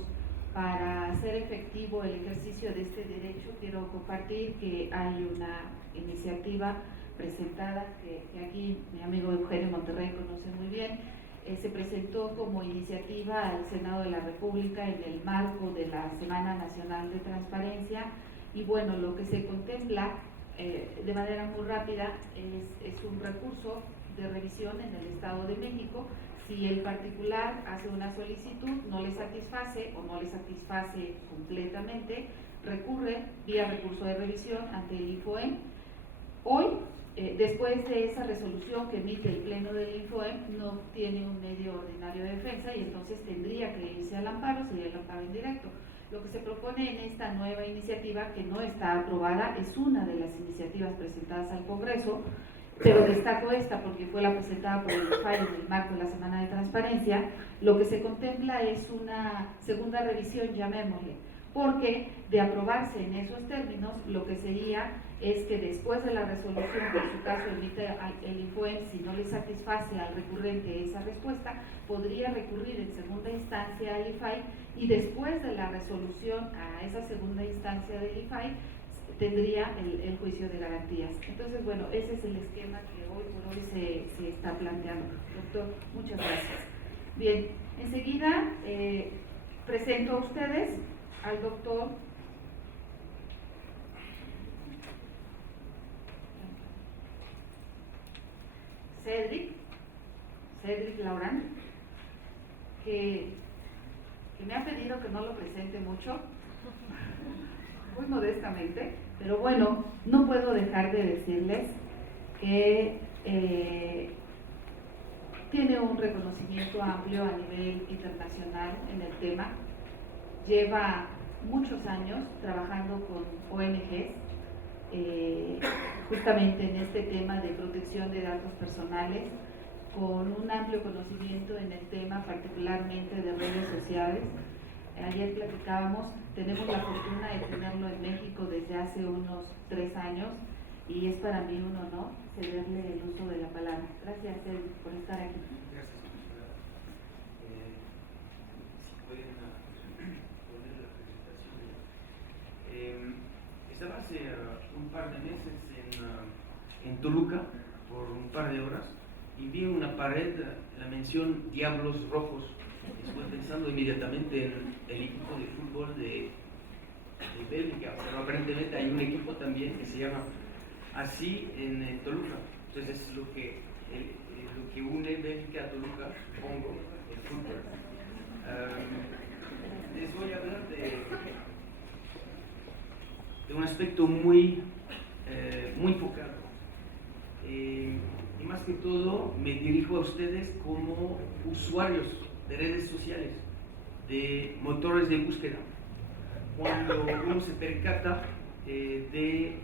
para hacer efectivo el ejercicio de este derecho. Quiero compartir que hay una iniciativa presentada que aquí mi amigo Eugenio Monterrey conoce muy bien. Se presentó como iniciativa al Senado de la República en el marco de la Semana Nacional de Transparencia, y bueno, lo que se contempla de manera muy rápida es un recurso de revisión en el Estado de México. Si el particular hace una solicitud, no le satisface o no le satisface completamente, recurre vía recurso de revisión ante el INFOEM. Hoy, después de esa resolución que emite el Pleno del INFOEM, no tiene un medio ordinario de defensa y entonces tendría que irse al amparo, sería el amparo indirecto. Lo que se propone en esta nueva iniciativa, que no está aprobada, es una de las iniciativas presentadas al Congreso, pero destaco esta porque fue la presentada por el IFAI en el marco de la Semana de Transparencia. Lo que se contempla es una segunda revisión, llamémosle, porque de aprobarse en esos términos, lo que sería es que después de la resolución, que en su caso emite el INFOEM, si no le satisface al recurrente esa respuesta, podría recurrir en segunda instancia al IFAI, y después de la resolución a esa segunda instancia del IFAI tendría el juicio de garantías. Entonces, bueno, ese es el esquema que hoy por hoy se está planteando. Doctor, muchas gracias. Bien, enseguida presento a ustedes al doctor Cedric Laurent, que me ha pedido que no lo presente mucho, muy modestamente, pero bueno, no puedo dejar de decirles que tiene un reconocimiento amplio a nivel internacional en el tema. Lleva muchos años trabajando con ONGs justamente en este tema de protección de datos personales, con un amplio conocimiento en el tema, particularmente de redes sociales. Ayer platicábamos, tenemos la fortuna de tenerlo en México desde hace unos 3 años y es para mí un honor cederle el uso de la palabra. Gracias, Cedric, por estar aquí. Gracias, doctora. Si pueden poner la presentación. Estaba hace un par de meses en Toluca por un par de horas y vi una pared, la mención Diablos Rojos. Estoy pensando inmediatamente en el equipo de fútbol de Bélgica, pero aparentemente hay un equipo también que se llama así en Toluca. Entonces es lo que une Bélgica a Toluca, supongo, el fútbol. Les voy a hablar de un aspecto muy focado. Y más que todo me dirijo a ustedes como usuarios de redes sociales, de motores de búsqueda. Cuando uno se percata de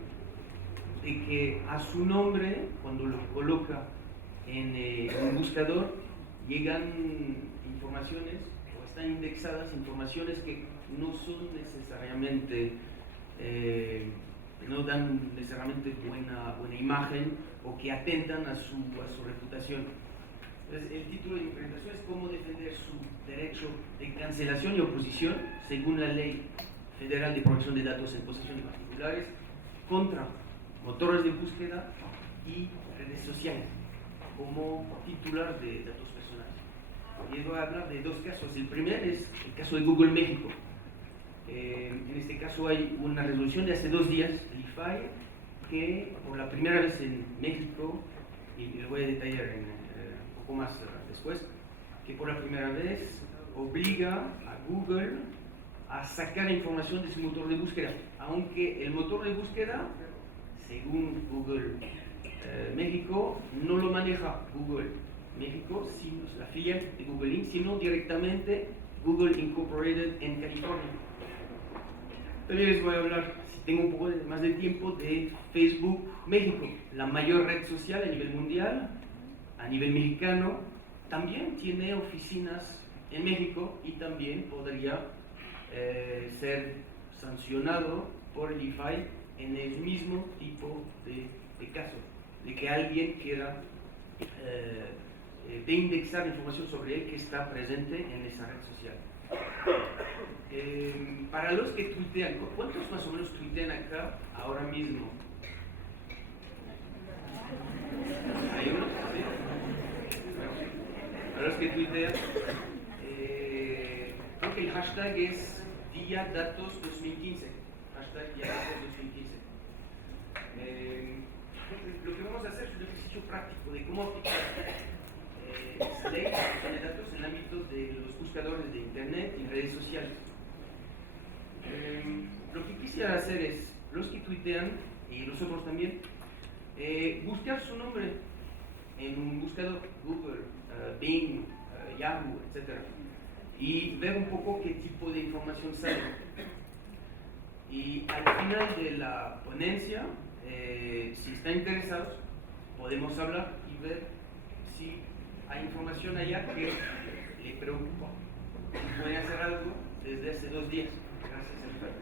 que a su nombre, cuando lo coloca en un buscador, llegan informaciones o están indexadas informaciones que no son necesariamente, no dan necesariamente buena imagen o que atentan a su reputación. Entonces, el título de mi presentación es cómo defender su derecho de cancelación y oposición según la Ley Federal de Protección de Datos en posesión de particulares contra motores de búsqueda y redes sociales como titular de datos personales. les voy a hablar de dos casos. El primero es el caso de Google México. En este caso hay una resolución de hace 2 días del IFAI que por la primera vez en México, y lo voy a detallar un poco más después, que por la primera vez obliga a Google a sacar información de su motor de búsqueda, aunque el motor de búsqueda, según Google México, no lo maneja Google México, sino la filial de Google Inc., sino directamente Google Incorporated en California. También les voy a hablar, si tengo un poco más de tiempo, de Facebook México, la mayor red social a nivel mundial, a nivel mexicano. También tiene oficinas en México y también podría ser sancionado por el IFAI en el mismo tipo de caso, de que alguien quiera de indexar información sobre él que está presente en esa red social. Para los que tuitean, ¿cuántos más o menos tuitean acá ahora mismo? ¿Hay uno? ¿Sí? Para los que tuitean, creo que el hashtag es Día Datos 2015. Hashtag Día Datos 2015. Lo que vamos a hacer es un ejercicio práctico de cómo aplicar esta ley de datos en el ámbito de los buscadores de internet y redes sociales. Lo que quisiera hacer es, los que tuitean y nosotros también, buscar su nombre en un buscador, Google, Bing, Yahoo, etc. Y ver un poco qué tipo de información sale. Y al final de la ponencia, si están interesados, podemos hablar y ver si hay información allá que le preocupa. Si pueden hacer algo desde hace 2 días. Gracias, Alfredo.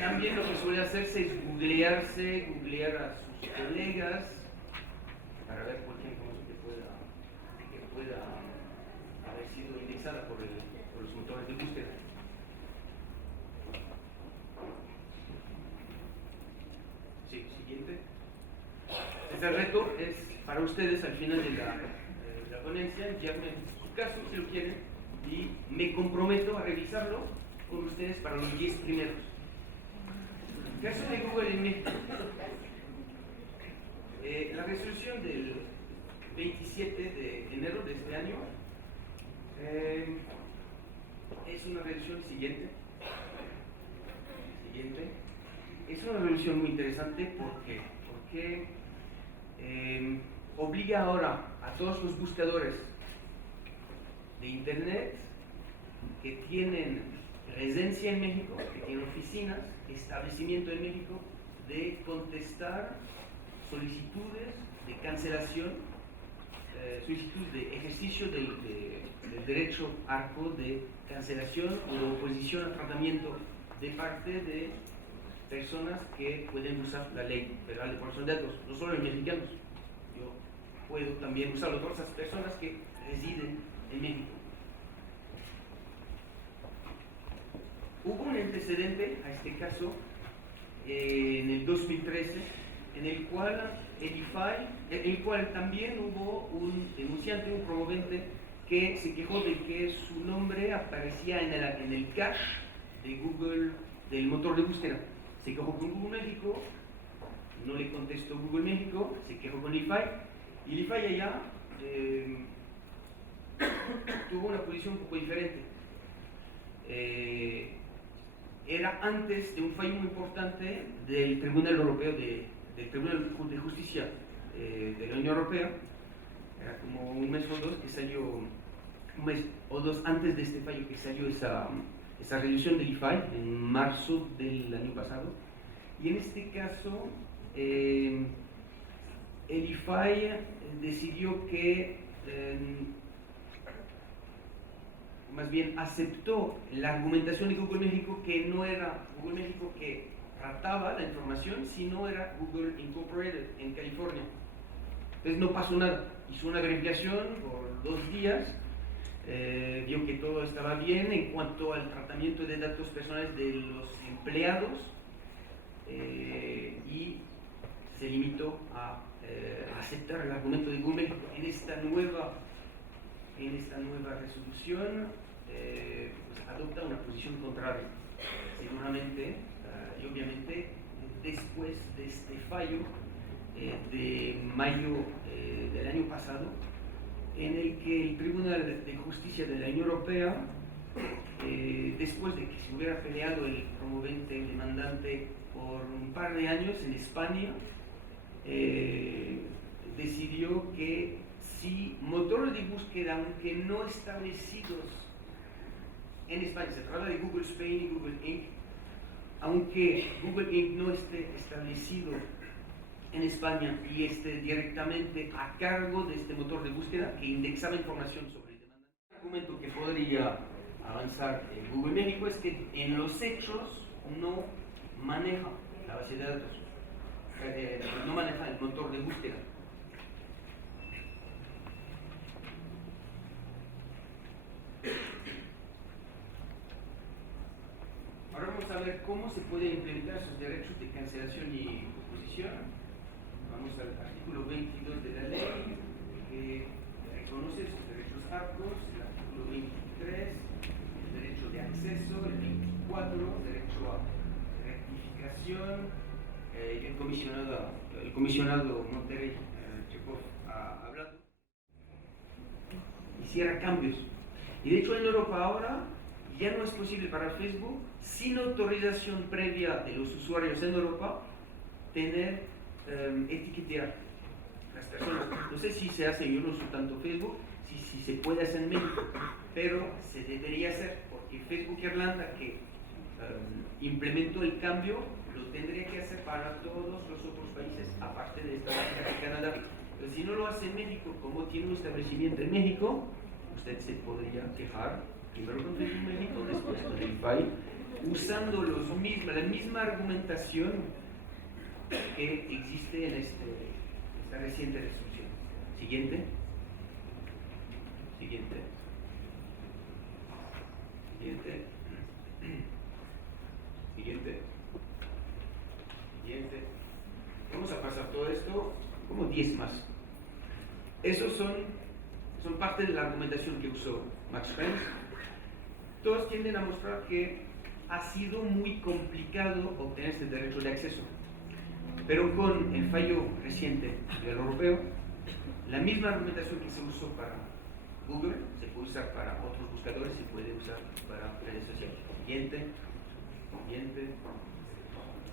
También lo que suele hacerse es googlear a sus colegas para ver cualquier información que pueda haber sido indexada por los motores de búsqueda. Sí, siguiente. Este reto es para ustedes al final de la ponencia. Llamen su caso si lo quieren y me comprometo a revisarlo con ustedes para los 10 primeros. Caso de Google en México. La resolución del 27 de enero de este año es una resolución siguiente. Es una resolución muy interesante porque obliga ahora a todos los buscadores de internet que tienen presencia en México, que tienen oficinas, establecimiento en México, de contestar solicitudes de cancelación, solicitudes de ejercicio del derecho ARCO de cancelación o de oposición al tratamiento de parte de personas que pueden usar la ley federal de protección de datos, no solo los mexicanos. Yo puedo también usarlo todas esas personas que residen en México. Hubo un antecedente a este caso en el 2013, en el cual también hubo un denunciante, un promovente, que se quejó de que su nombre aparecía en el cache de Google, del motor de búsqueda. Se quejó con Google México, no le contestó Google México, se quejó con el IFAI, y el IFAI allá tuvo una posición un poco diferente. Era antes de un fallo muy importante del Tribunal Europeo, del Tribunal de Justicia de la Unión Europea. Era como un mes o dos que salió, un mes o dos antes de este fallo que salió esa resolución del IFAI en marzo del año pasado. Y en este caso el IFAI decidió que más bien aceptó la argumentación de Google México, que no era Google México que trataba la información, sino era Google Incorporated en California. Entonces no pasó nada, hizo una verificación por 2 días, vio que todo estaba bien en cuanto al tratamiento de datos personales de los empleados y se limitó a aceptar el argumento de Google México en esta nueva en esta nueva resolución pues, adopta una posición contraria. Seguramente y obviamente después de este fallo de mayo del año pasado, en el que el Tribunal de Justicia de la Unión Europea, después de que se hubiera peleado el promovente, el demandante, por un par de años en España, decidió que si motores de búsqueda, aunque no establecidos en España, se trata de Google Spain y Google Inc., aunque Google Inc. no esté establecido en España y esté directamente a cargo de este motor de búsqueda que indexaba información sobre el demandante. El argumento que podría avanzar en Google México es que en los hechos no maneja la base de datos, no maneja el motor de búsqueda. Ahora vamos a ver cómo se puede implementar esos derechos de cancelación y oposición. Vamos al artículo 22 de la ley, que reconoce esos derechos aptos, el artículo 23, el derecho de acceso, el 24, derecho a rectificación, el comisionado Monterrey Chekov ha hablado, hiciera cambios. Y de hecho en Europa ahora ya no es posible para Facebook, sin autorización previa de los usuarios en Europa, tener etiquetar las personas. No sé si se hace, yo no uso tanto Facebook, si se puede hacer en México, pero se debería hacer, porque Facebook Irlanda, que implementó el cambio, lo tendría que hacer para todos los otros países, aparte de Estados Unidos y Canadá. Pero si no lo hace en México, como tiene un establecimiento en México, usted se podría quejar primero con Facebook México, después con el FAI, usando la misma argumentación que existe en esta reciente resolución. Siguiente. Siguiente. Siguiente. Siguiente. Siguiente. Vamos a pasar todo esto, como 10 más. Esos son parte de la argumentación que usó Max Schrems. Todos tienden a mostrar que ha sido muy complicado obtener este derecho de acceso. Pero con el fallo reciente del europeo, la misma argumentación que se usó para Google se puede usar para otros buscadores, se puede usar para redes sociales. Siguiente, siguiente,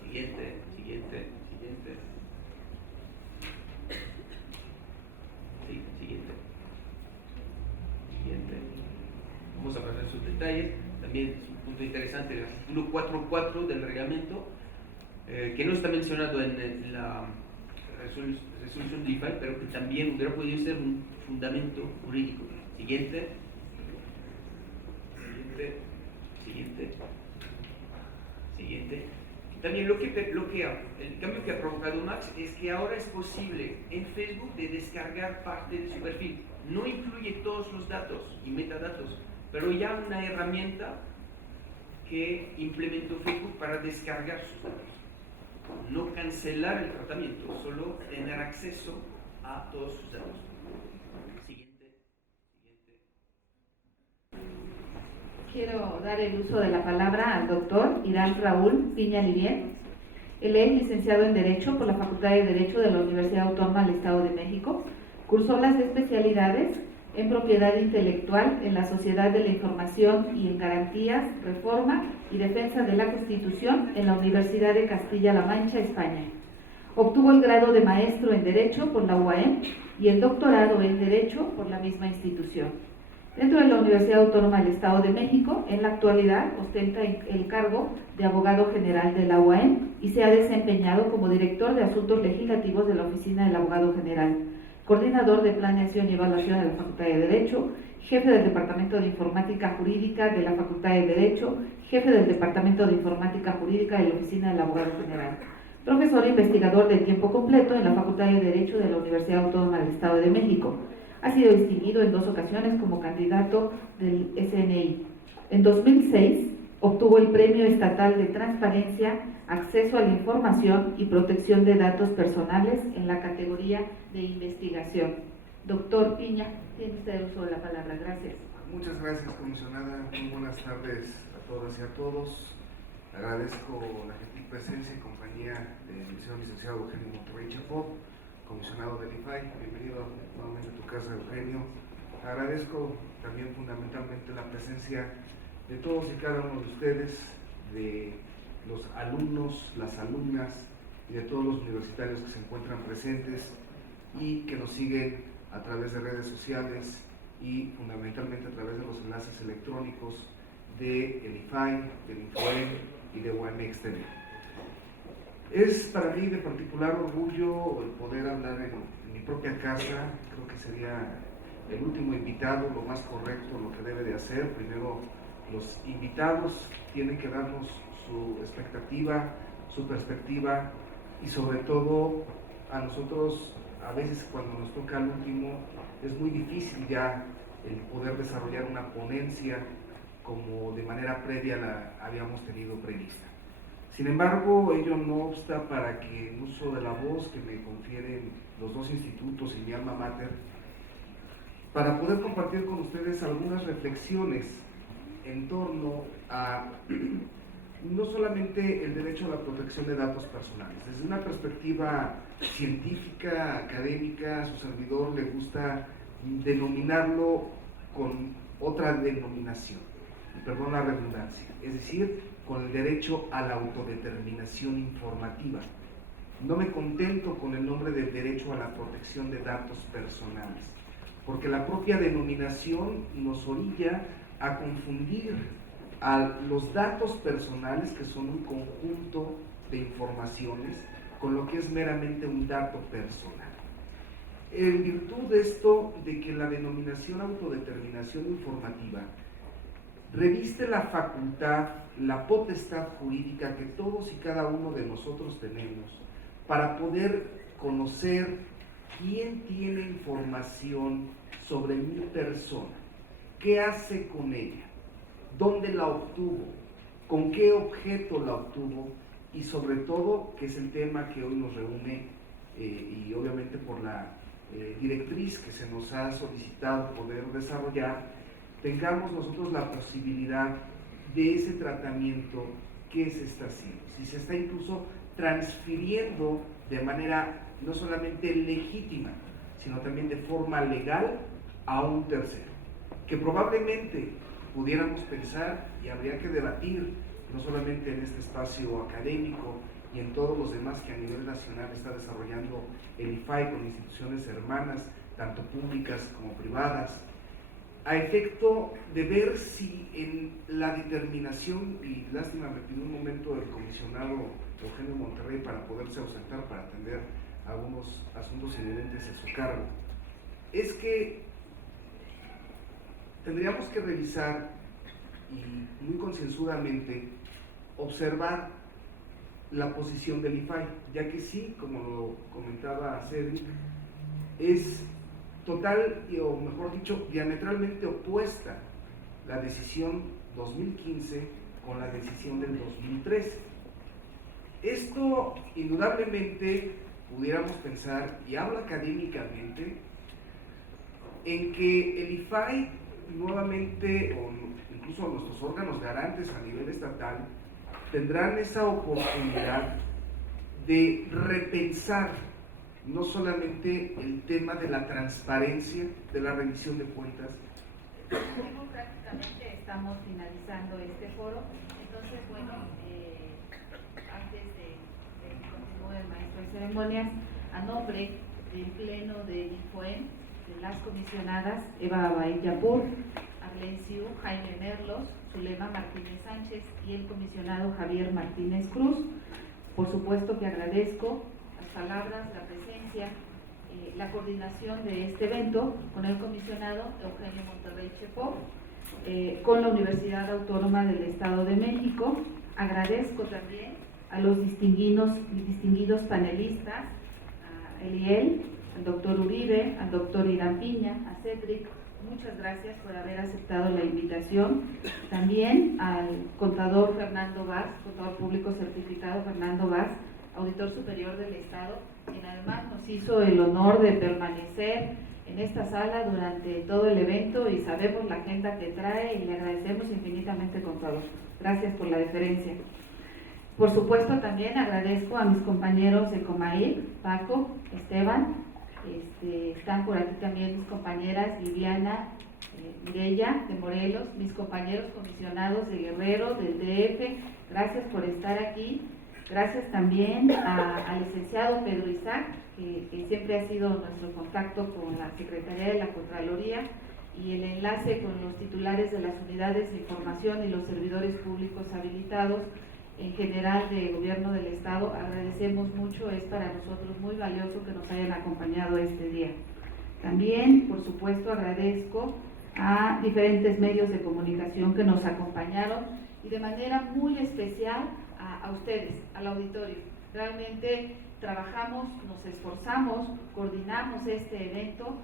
siguiente, siguiente, siguiente. Sí, siguiente. Siguiente. Vamos a pasar sus detalles. También es un punto interesante el artículo 4.4 del reglamento, que no está mencionado en la resolución de IFAI, pero que también hubiera podido ser un fundamento jurídico. Siguiente. Siguiente. Siguiente. Siguiente. También el cambio que ha provocado Max es que ahora es posible en Facebook de descargar parte de su perfil. No incluye todos los datos y metadatos, pero ya una herramienta que implementó Facebook para descargar sus datos. No cancelar el tratamiento, solo tener acceso a todos sus datos. Siguiente. Siguiente. Quiero dar el uso de la palabra al doctor Irán Raúl Piña Livien. Él es licenciado en Derecho por la Facultad de Derecho de la Universidad Autónoma del Estado de México. Cursó las especialidades en Propiedad Intelectual en la Sociedad de la Información y en Garantías, Reforma y Defensa de la Constitución en la Universidad de Castilla-La Mancha, España. Obtuvo el grado de Maestro en Derecho por la UAM y el doctorado en Derecho por la misma institución. Dentro de la Universidad Autónoma del Estado de México, en la actualidad ostenta el cargo de Abogado General de la UAM y se ha desempeñado como Director de Asuntos Legislativos de la Oficina del Abogado General, Coordinador de Planeación y Evaluación de la Facultad de Derecho, Jefe del Departamento de Informática Jurídica de la Facultad de Derecho, Jefe del Departamento de Informática Jurídica de la Oficina del Abogado General, Profesor e investigador de tiempo completo en la Facultad de Derecho de la Universidad Autónoma del Estado de México. Ha sido distinguido en 2 ocasiones como candidato del SNI. En 2006 obtuvo el Premio Estatal de Transparencia, Acceso a la Información y Protección de Datos Personales en la categoría de investigación. Doctor Piña, tiene usted el uso de la palabra. Gracias. Muchas gracias, comisionada. Muy buenas tardes a todas y a todos. Agradezco la gentil presencia y compañía del licenciado Eugenio Monterrey Chapó, comisionado del IFAI. Bienvenido nuevamente a tu casa, Eugenio. Agradezco también fundamentalmente la presencia de todos y cada uno de ustedes, de los alumnos, las alumnas y de todos los universitarios que se encuentran presentes y que nos siguen a través de redes sociales y fundamentalmente a través de los enlaces electrónicos de el IFAI, del Infoen y de UAMX TV. Es para mí de particular orgullo el poder hablar en mi propia casa. Creo que sería el último invitado lo más correcto, lo que debe de hacer. Primero, los invitados tienen que darnos su expectativa, su perspectiva y sobre todo a nosotros a veces cuando nos toca el último es muy difícil ya el poder desarrollar una ponencia como de manera previa la habíamos tenido prevista. Sin embargo, ello no obsta para que en uso de la voz que me confieren los dos institutos y mi alma mater, para poder compartir con ustedes algunas reflexiones en torno a no solamente el derecho a la protección de datos personales. Desde una perspectiva científica, académica, a su servidor le gusta denominarlo con otra denominación, perdón la redundancia, es decir, con el derecho a la autodeterminación informativa. No me contento con el nombre del derecho a la protección de datos personales, porque la propia denominación nos orilla a confundir a los datos personales, que son un conjunto de informaciones, con lo que es meramente un dato personal. En virtud de esto, de que la denominación autodeterminación informativa reviste la facultad, la potestad jurídica que todos y cada uno de nosotros tenemos para poder conocer quién tiene información sobre mi persona, qué hace con ella, dónde la obtuvo, con qué objeto la obtuvo y sobre todo, que es el tema que hoy nos reúne y obviamente por la directriz que se nos ha solicitado poder desarrollar, tengamos nosotros la posibilidad de ese tratamiento que se está haciendo. Si se está incluso transfiriendo de manera no solamente legítima, sino también de forma legal a un tercero, que probablemente pudiéramos pensar y habría que debatir, no solamente en este espacio académico y en todos los demás que a nivel nacional está desarrollando el IFAI con instituciones hermanas, tanto públicas como privadas, a efecto de ver si en la determinación, y lástima me pidió un momento el comisionado Eugenio Monterrey para poderse ausentar para atender algunos asuntos inherentes a su cargo, es que tendríamos que revisar y muy concienzudamente observar la posición del IFAI, ya que sí, como lo comentaba Cedric, es total, o mejor dicho, diametralmente opuesta la decisión 2015 con la decisión del 2013. Esto indudablemente pudiéramos pensar, y habla académicamente, en que el IFAI nuevamente, o incluso nuestros órganos garantes a nivel estatal, tendrán esa oportunidad de repensar no solamente el tema de la transparencia, de la rendición de cuentas. Prácticamente estamos finalizando este foro, entonces bueno, antes de que continúe el maestro de ceremonias, a nombre del Pleno del INFOEN, de las comisionadas Eva Abay Yapur, Arlen Siu, Jaime Merlos, Zulema Martínez Sánchez y el comisionado Javier Martínez Cruz, por supuesto que agradezco las palabras, la presencia, la coordinación de este evento con el comisionado Eugenio Monterrey Chapó, con la Universidad Autónoma del Estado de México. Agradezco también a los distinguidos panelistas, a Eliel, al doctor Uribe, al doctor Irán Piña, a Cedric. Muchas gracias por haber aceptado la invitación. También al contador Fernando Vaz, contador público certificado Fernando Vaz, auditor superior del Estado, quien además nos hizo el honor de permanecer en esta sala durante todo el evento y sabemos la agenda que trae y le agradecemos infinitamente con todo. Gracias por la deferencia. Por supuesto, también agradezco a mis compañeros de Comaíc, Paco, Esteban, están por aquí también mis compañeras Viviana, Mireya de Morelos, mis compañeros comisionados de Guerrero, del DF, gracias por estar aquí. Gracias también al licenciado Pedro Isaac, que siempre ha sido nuestro contacto con la Secretaría de la Contraloría y el enlace con los titulares de las unidades de información y los servidores públicos habilitados en general de Gobierno del Estado. Agradecemos mucho, es para nosotros muy valioso que nos hayan acompañado este día. También, por supuesto, agradezco a diferentes medios de comunicación que nos acompañaron y de manera muy especial a ustedes, al auditorio. Realmente trabajamos, nos esforzamos, coordinamos este evento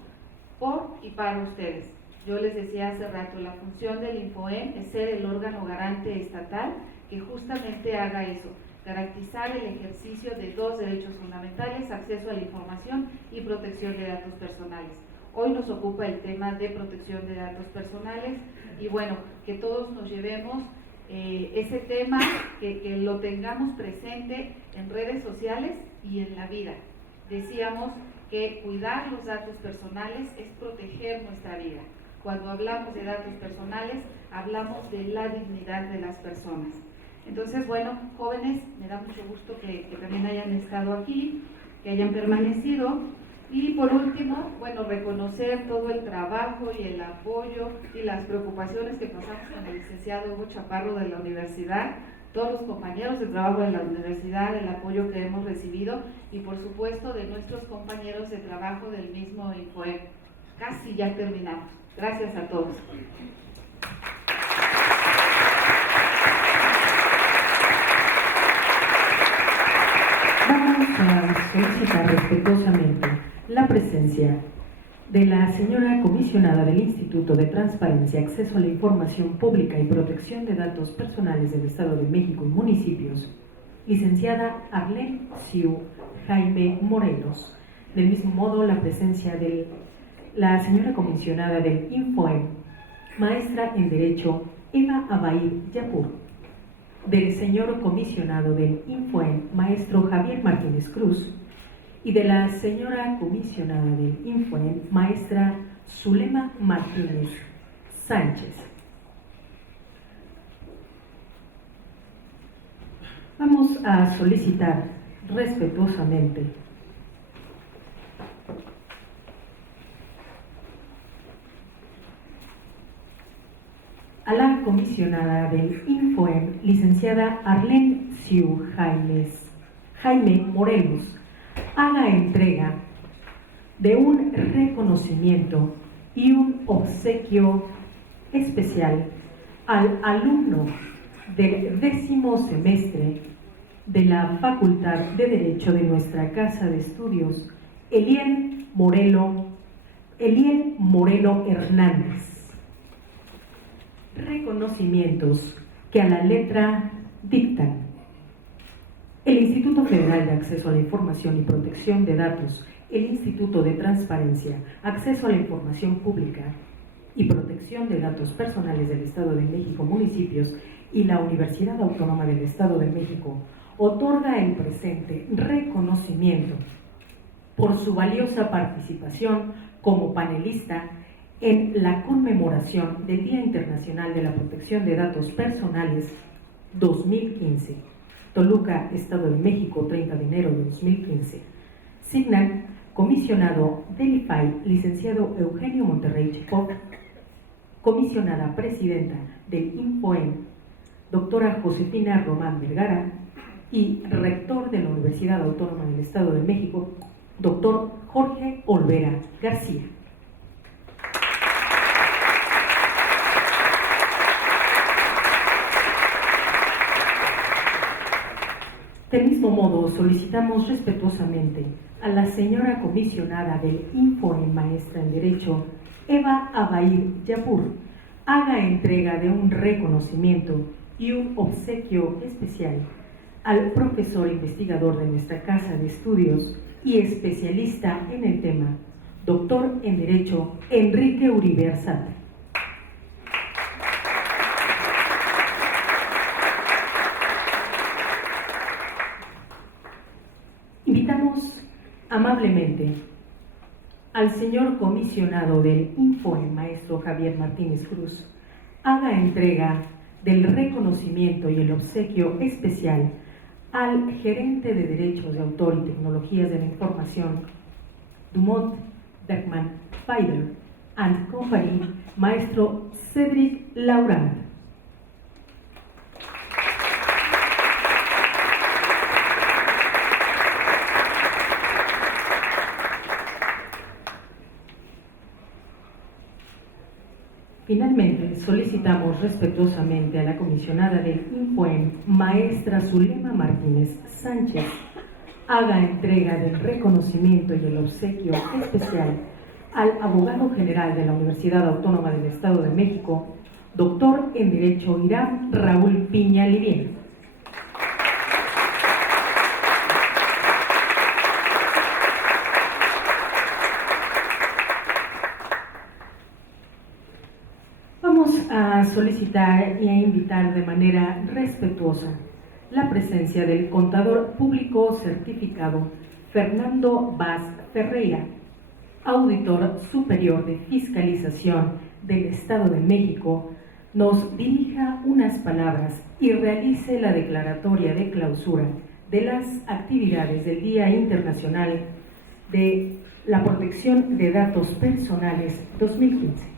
por y para ustedes. Yo les decía hace rato, la función del INFOEM es ser el órgano garante estatal que justamente haga eso, garantizar el ejercicio de dos derechos fundamentales, acceso a la información y protección de datos personales. Hoy nos ocupa el tema de protección de datos personales y bueno, que todos nos llevemos ese tema, que lo tengamos presente en redes sociales y en la vida. Decíamos que cuidar los datos personales es proteger nuestra vida. Cuando hablamos de datos personales, hablamos de la dignidad de las personas. Entonces, bueno, jóvenes, me da mucho gusto que también hayan estado aquí, que hayan permanecido. Y por último, bueno, reconocer todo el trabajo y el apoyo y las preocupaciones que pasamos con el licenciado Hugo Chaparro de la universidad, todos los compañeros de trabajo de la universidad, el apoyo que hemos recibido y por supuesto de nuestros compañeros de trabajo del mismo INFOEM. Casi ya terminamos. Gracias a todos. Vamos a solicitar respetuosamente la presencia de la señora comisionada del Instituto de Transparencia, Acceso a la Información Pública y Protección de Datos Personales del Estado de México y Municipios, licenciada Arlene Siu Jaime Morelos. Del mismo modo, la presencia de la señora comisionada del INFOEM, maestra en Derecho Eva Abair Yapur, del señor comisionado del INFOEM, maestro Javier Martínez Cruz, y de la señora comisionada del INFOEM, maestra Zulema Martínez Sánchez. Vamos a solicitar respetuosamente a la comisionada del INFOEM, licenciada Arlene Siu Jaime Morelos, haga entrega de un reconocimiento y un obsequio especial al alumno del 10º semestre de la Facultad de Derecho de nuestra Casa de Estudios, Eliel Moreno Hernández. Reconocimientos que a la letra dictan: el Instituto Federal de Acceso a la Información y Protección de Datos, el Instituto de Transparencia, Acceso a la Información Pública y Protección de Datos Personales del Estado de México, Municipios y la Universidad Autónoma del Estado de México otorga el presente reconocimiento por su valiosa participación como panelista en la conmemoración del Día Internacional de la Protección de Datos Personales 2015. Toluca, Estado de México, 30 de enero de 2015. Signan, comisionado del IFAI, licenciado Eugenio Monterrey Chipó, comisionada presidenta del INFOEM, doctora Josefina Román Vergara, y rector de la Universidad Autónoma del Estado de México, doctor Jorge Olvera García. Del mismo modo, solicitamos respetuosamente a la señora comisionada del INFOEM, maestra en Derecho, Eva Abair Yapur, haga entrega de un reconocimiento y un obsequio especial al profesor investigador de nuestra Casa de Estudios y especialista en el tema, doctor en Derecho Enrique Uribe Arzate. Invitamos amablemente al señor comisionado del INFOEM, maestro Javier Martínez Cruz, haga entrega del reconocimiento y el obsequio especial al gerente de Derechos de Autor y Tecnologías de la Información, Dumont Bergman Fiber and Company, maestro Cedric Laurent. Finalmente, solicitamos respetuosamente a la comisionada del INFOEM, maestra Zulema Martínez Sánchez, haga entrega del reconocimiento y el obsequio especial al abogado general de la Universidad Autónoma del Estado de México, doctor en Derecho Irán Raúl Piña Livien. Vamos a solicitar y a invitar de manera respetuosa la presencia del contador público certificado Fernando Vaz Ferreira, auditor superior de fiscalización del Estado de México, nos dirija unas palabras y realice la declaratoria de clausura de las actividades del Día Internacional de la Protección de Datos Personales 2015.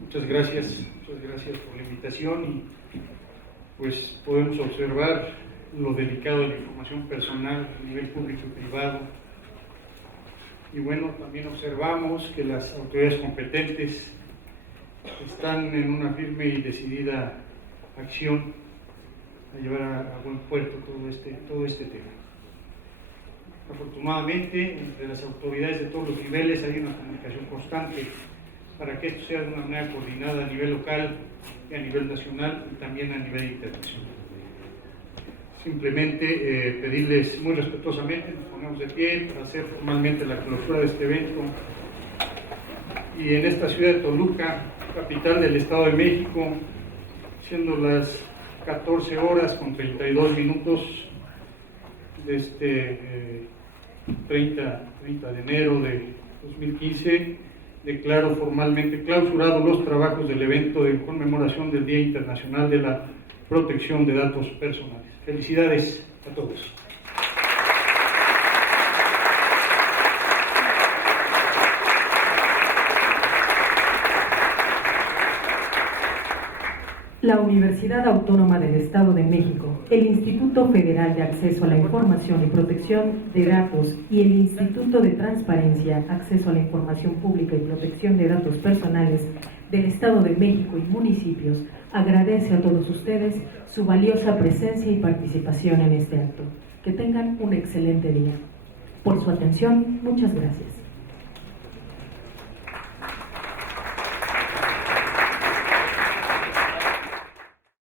Muchas gracias por la invitación y pues podemos observar lo delicado de la información personal a nivel público y privado. Y bueno, también observamos que las autoridades competentes están en una firme y decidida acción a llevar a buen puerto todo este tema. Afortunadamente, entre las autoridades de todos los niveles hay una comunicación constante para que esto sea de una manera coordinada a nivel local, y a nivel nacional y también a nivel internacional. Simplemente pedirles muy respetuosamente, nos ponemos de pie para hacer formalmente la clausura de este evento. Y en esta ciudad de Toluca, capital del Estado de México, siendo las 14 horas con 32 minutos de este 30 de enero de 2015, declaro formalmente clausurados los trabajos del evento de conmemoración del Día Internacional de la Protección de Datos Personales. Felicidades a todos. La Universidad Autónoma del Estado de México, el Instituto Federal de Acceso a la Información y Protección de Datos y el Instituto de Transparencia, Acceso a la Información Pública y Protección de Datos Personales del Estado de México y municipios agradece a todos ustedes su valiosa presencia y participación en este acto. Que tengan un excelente día. Por su atención, muchas gracias.